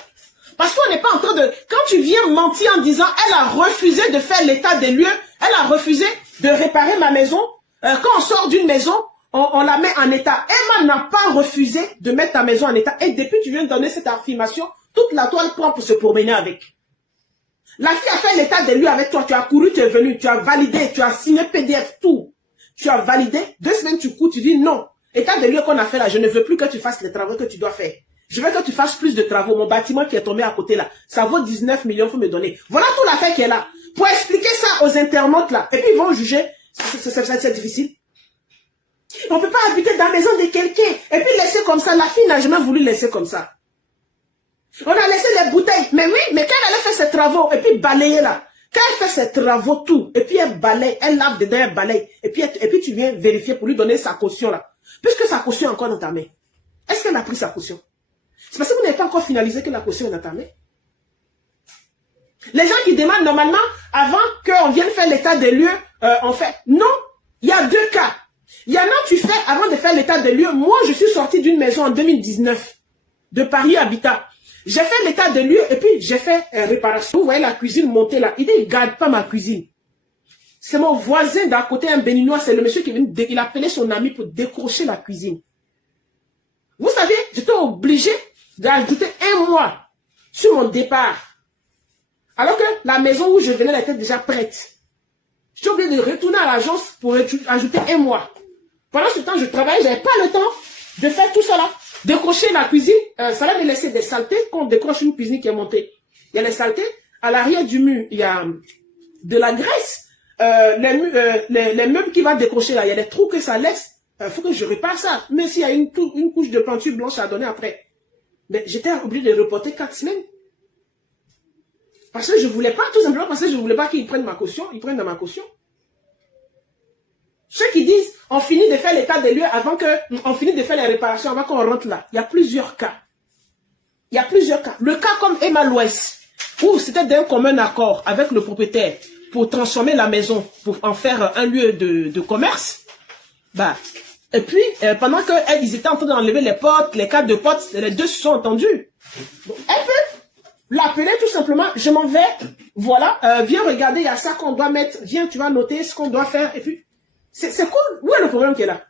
Parce qu'on n'est pas en train de... Quand tu viens mentir en disant, elle a refusé de faire l'état des lieux, elle a refusé de réparer ma maison. Quand on sort d'une maison, on la met en état. Emma n'a pas refusé de mettre ta maison en état. Et depuis que tu viens de donner cette affirmation, toute la toile prend pour se promener avec. La fille a fait l'état des lieux avec toi. Tu as couru, tu es venu, tu as validé, tu as signé PDF, tout. Tu as validé. 2 semaines, tu cours, tu dis non. État des lieux qu'on a fait là, je ne veux plus que tu fasses les travaux que tu dois faire. Je veux que tu fasses plus de travaux. Mon bâtiment qui est tombé à côté là, ça vaut 19 millions, faut me donner. Voilà toute l'affaire qui est là. Pour expliquer ça aux internautes là, et puis ils vont juger, c'est difficile. On ne peut pas habiter dans la maison de quelqu'un, et puis laisser comme ça. La fille n'a jamais voulu laisser comme ça. On a laissé les bouteilles. Mais oui, mais quand elle a fait ses travaux, et puis balayer là, quand elle fait ses travaux tout, et puis elle balaye, elle lave dedans, elle balaye, et puis tu viens vérifier pour lui donner sa caution là. Puisque sa caution est encore dans ta main. Est-ce qu'elle a pris sa caution? C'est parce que vous n'avez pas encore finalisé que la caution est dans ta main. Les gens qui demandent normalement, avant qu'on vienne faire l'état des lieux, on fait. Non, il y a 2 cas. Il y en a, tu fais, avant de faire l'état des lieux, moi je suis sorti d'une maison en 2019, de Paris Habitat. J'ai fait l'état des lieux et puis j'ai fait réparation. Vous voyez la cuisine montée là. Il dit, il garde pas ma cuisine. C'est mon voisin d'à côté, un béninois, c'est le monsieur qui vient, il a appelé son ami pour décrocher la cuisine. Vous savez, j'étais obligé d'ajouter 1 mois sur mon départ. Alors que la maison où je venais, elle était déjà prête. J'étais obligée de retourner à l'agence pour ajouter un mois. Pendant ce temps, je travaillais, j'avais pas le temps de faire tout ça là. Décrocher la cuisine, ça va me laisser des saletés quand on décroche une cuisine qui est montée. Il y a les saletés. À l'arrière du mur, il y a de la graisse. Les meubles qui vont décrocher là, il y a des trous que ça laisse. Il faut que je répare ça. Même s'il y a une couche de peinture blanche à donner après. Mais j'étais obligée de reporter 4 semaines. Parce que je voulais pas, tout simplement parce que je voulais pas qu'ils prennent ma caution. Ils prennent de ma caution. Ceux qui disent, on finit de faire l'état des lieux avant que, on finit de faire les réparations avant qu'on rentre là. Il y a plusieurs cas. Il y a plusieurs cas. Le cas comme Emma Louès, où c'était d'un commun accord avec le propriétaire pour transformer la maison, pour en faire un lieu de commerce. Bah, et puis, pendant qu'ils étaient en train d'enlever les portes, les cadres de portes, les deux se sont entendus. Donc, elle peut l'appeler tout simplement, je m'en vais, voilà, viens regarder, il y a ça qu'on doit mettre, viens, tu vas noter ce qu'on doit faire, et puis, c'est cool. Où est le problème qui est là?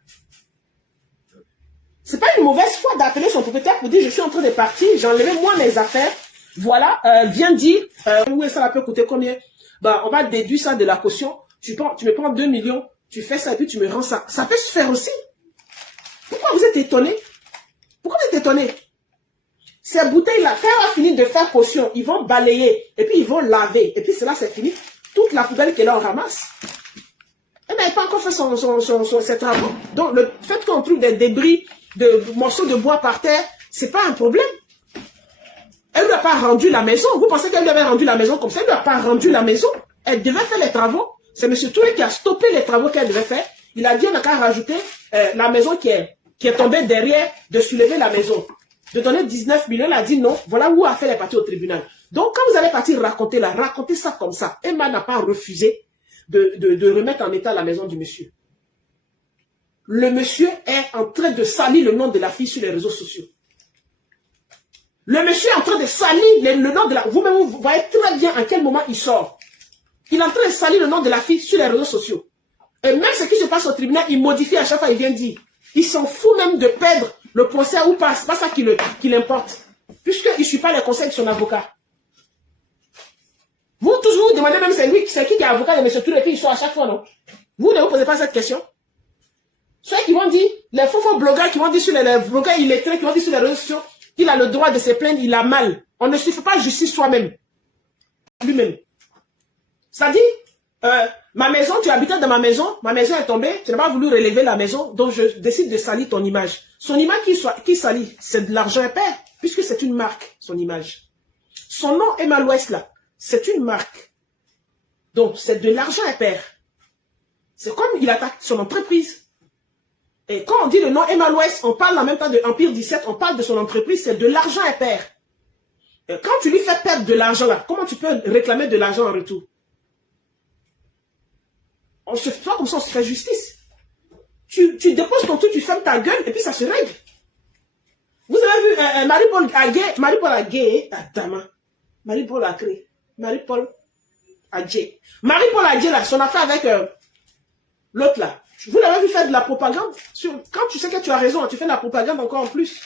C'est pas une mauvaise foi d'appeler son propriétaire pour dire, je suis en train de partir, j'ai enlevé moi mes affaires, voilà, viens dire, oui, ça peut coûter combien? Bah, on va déduire ça de la caution, tu me prends 2 millions, tu fais ça et puis tu me rends ça. Ça peut se faire aussi. Pourquoi vous êtes étonné? Pourquoi vous êtes étonné? Ces bouteilles-là, quand on va finir de faire caution, ils vont balayer et puis ils vont laver. Et puis cela, c'est fini. Toute la poubelle qu'elle en ramasse. Elle n'avait pas encore fait ses travaux. Donc, le fait qu'on trouve des débris, de morceaux de bois par terre, c'est pas un problème. Elle ne lui a pas rendu la maison. Vous pensez qu'elle lui avait rendu la maison comme ça? Elle ne lui a pas rendu la maison. Elle devait faire les travaux. C'est M. Touré qui a stoppé les travaux qu'elle devait faire. Il a dit, on n'a qu'à rajouter la maison qui est tombée derrière, de soulever la maison. De donner 19 millions, elle a dit non. Voilà où a fait les parties au tribunal. Donc, quand vous allez partir raconter là, racontez ça comme ça. Emma n'a pas refusé de remettre en état la maison du monsieur. Le monsieur est en train de salir le nom de la fille sur les réseaux sociaux. Le monsieur est en train de salir le nom de la... Vous-même, vous voyez très bien à quel moment il sort. Il est en train de salir le nom de la fille sur les réseaux sociaux. Et même ce qui se passe au tribunal, il modifie à chaque fois, il vient dire. Il s'en fout même de perdre le procès ou pas. C'est pas ça qui l'importe. Puisqu'il ne suit pas les conseils de son avocat. Vous, toujours, vous demandez même c'est qui est avocat de M. Touré qui sort à chaque fois, non? Vous ne vous posez pas cette question. Ceux qui vont dire, les faux blogueurs qui vont dire sur les blogueurs illettrés qui vont dire sur les réseaux sociaux, qu'il a le droit de se plaindre, il a mal. On ne suffit pas justice soi-même. Lui-même. C'est-à-dire, ma maison, tu habitais dans ma maison est tombée, tu n'as pas voulu relever la maison, donc je décide de salir ton image. Son image qui salit, c'est de l'argent épais, puisque c'est une marque, son image. Son nom, Emma Louès, là, c'est une marque. Donc, c'est de l'argent épais. C'est comme il attaque son entreprise. Et quand on dit le nom Emma Louès, on parle en même temps de Empire 17, on parle de son entreprise, c'est de l'argent épais. Et quand tu lui fais perdre de l'argent, là, comment tu peux réclamer de l'argent en retour? On se fait pas comme ça, on se fait justice. Tu déposes ton truc, tu fermes ta gueule, et puis ça se règle. Vous avez vu Marie-Paul Agué, Marie-Paul Agué, Marie-Paul Agué, là, son affaire avec l'autre là. Vous l'avez vu faire de la propagande. Quand tu sais que tu as raison, tu fais de la propagande encore en plus.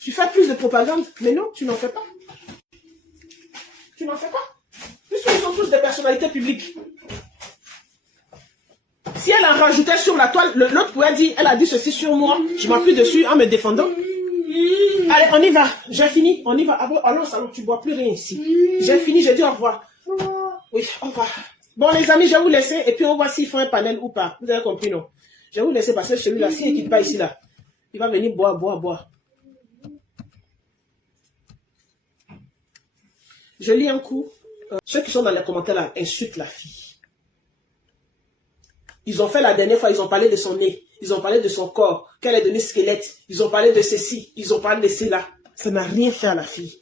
Tu fais plus de propagande, mais non, tu n'en fais pas. Tu n'en fais pas. Puisqu'ils sont tous des personnalités publiques. Si elle en rajoutait sur la toile, l'autre pourrait dire, elle a dit ceci sur moi, je m'appuie dessus en me défendant. Allez, on y va, j'ai fini, on y va. Allons au salon, tu ne bois plus rien ici. J'ai fini, j'ai dit au revoir. Oui, au revoir. Bon les amis, je vais vous laisser, et puis on voit s'il faut un panel ou pas. Vous avez compris, non? Je vais vous laisser passer celui-là, s'il ne quitte pas ici, là. Il va venir boire. Je lis un coup. Ceux qui sont dans les commentaires, là, insultent la fille. Ils ont fait la dernière fois, ils ont parlé de son nez, ils ont parlé de son corps, qu'elle est devenue squelette, ils ont parlé de ceci, ils ont parlé de cela. Ça n'a rien fait à la fille.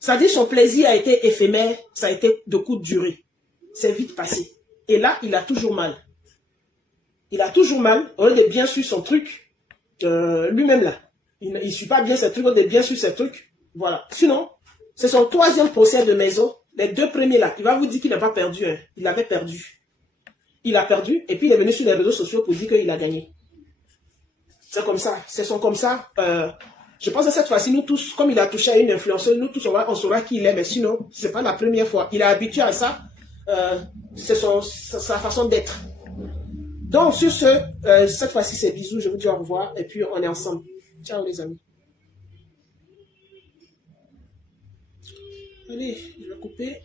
Ça dit son plaisir a été éphémère, ça a été de courte durée. C'est vite passé. Et là, il a toujours mal. Il a toujours mal, au lieu de bien suivre son truc, lui-même là. Il ne suit pas bien ses trucs, au lieu de bien suivre ses trucs. Voilà. Sinon, c'est son 3e procès de maison. Les 2 premiers là, il va vous dire qu'il n'a pas perdu. Hein. Il avait perdu. Il a perdu, et puis il est venu sur les réseaux sociaux pour dire qu'il a gagné. C'est comme ça, comme ça. Je pense que cette fois-ci, nous tous, comme il a touché à une influenceuse, nous tous, on saura qui il est, mais sinon, c'est pas la première fois. Il est habitué à ça. c'est sa façon d'être. Donc, sur ce, cette fois-ci, c'est bisous. Je vous dis au revoir. Et puis, on est ensemble. Ciao, les amis. Allez, je vais couper.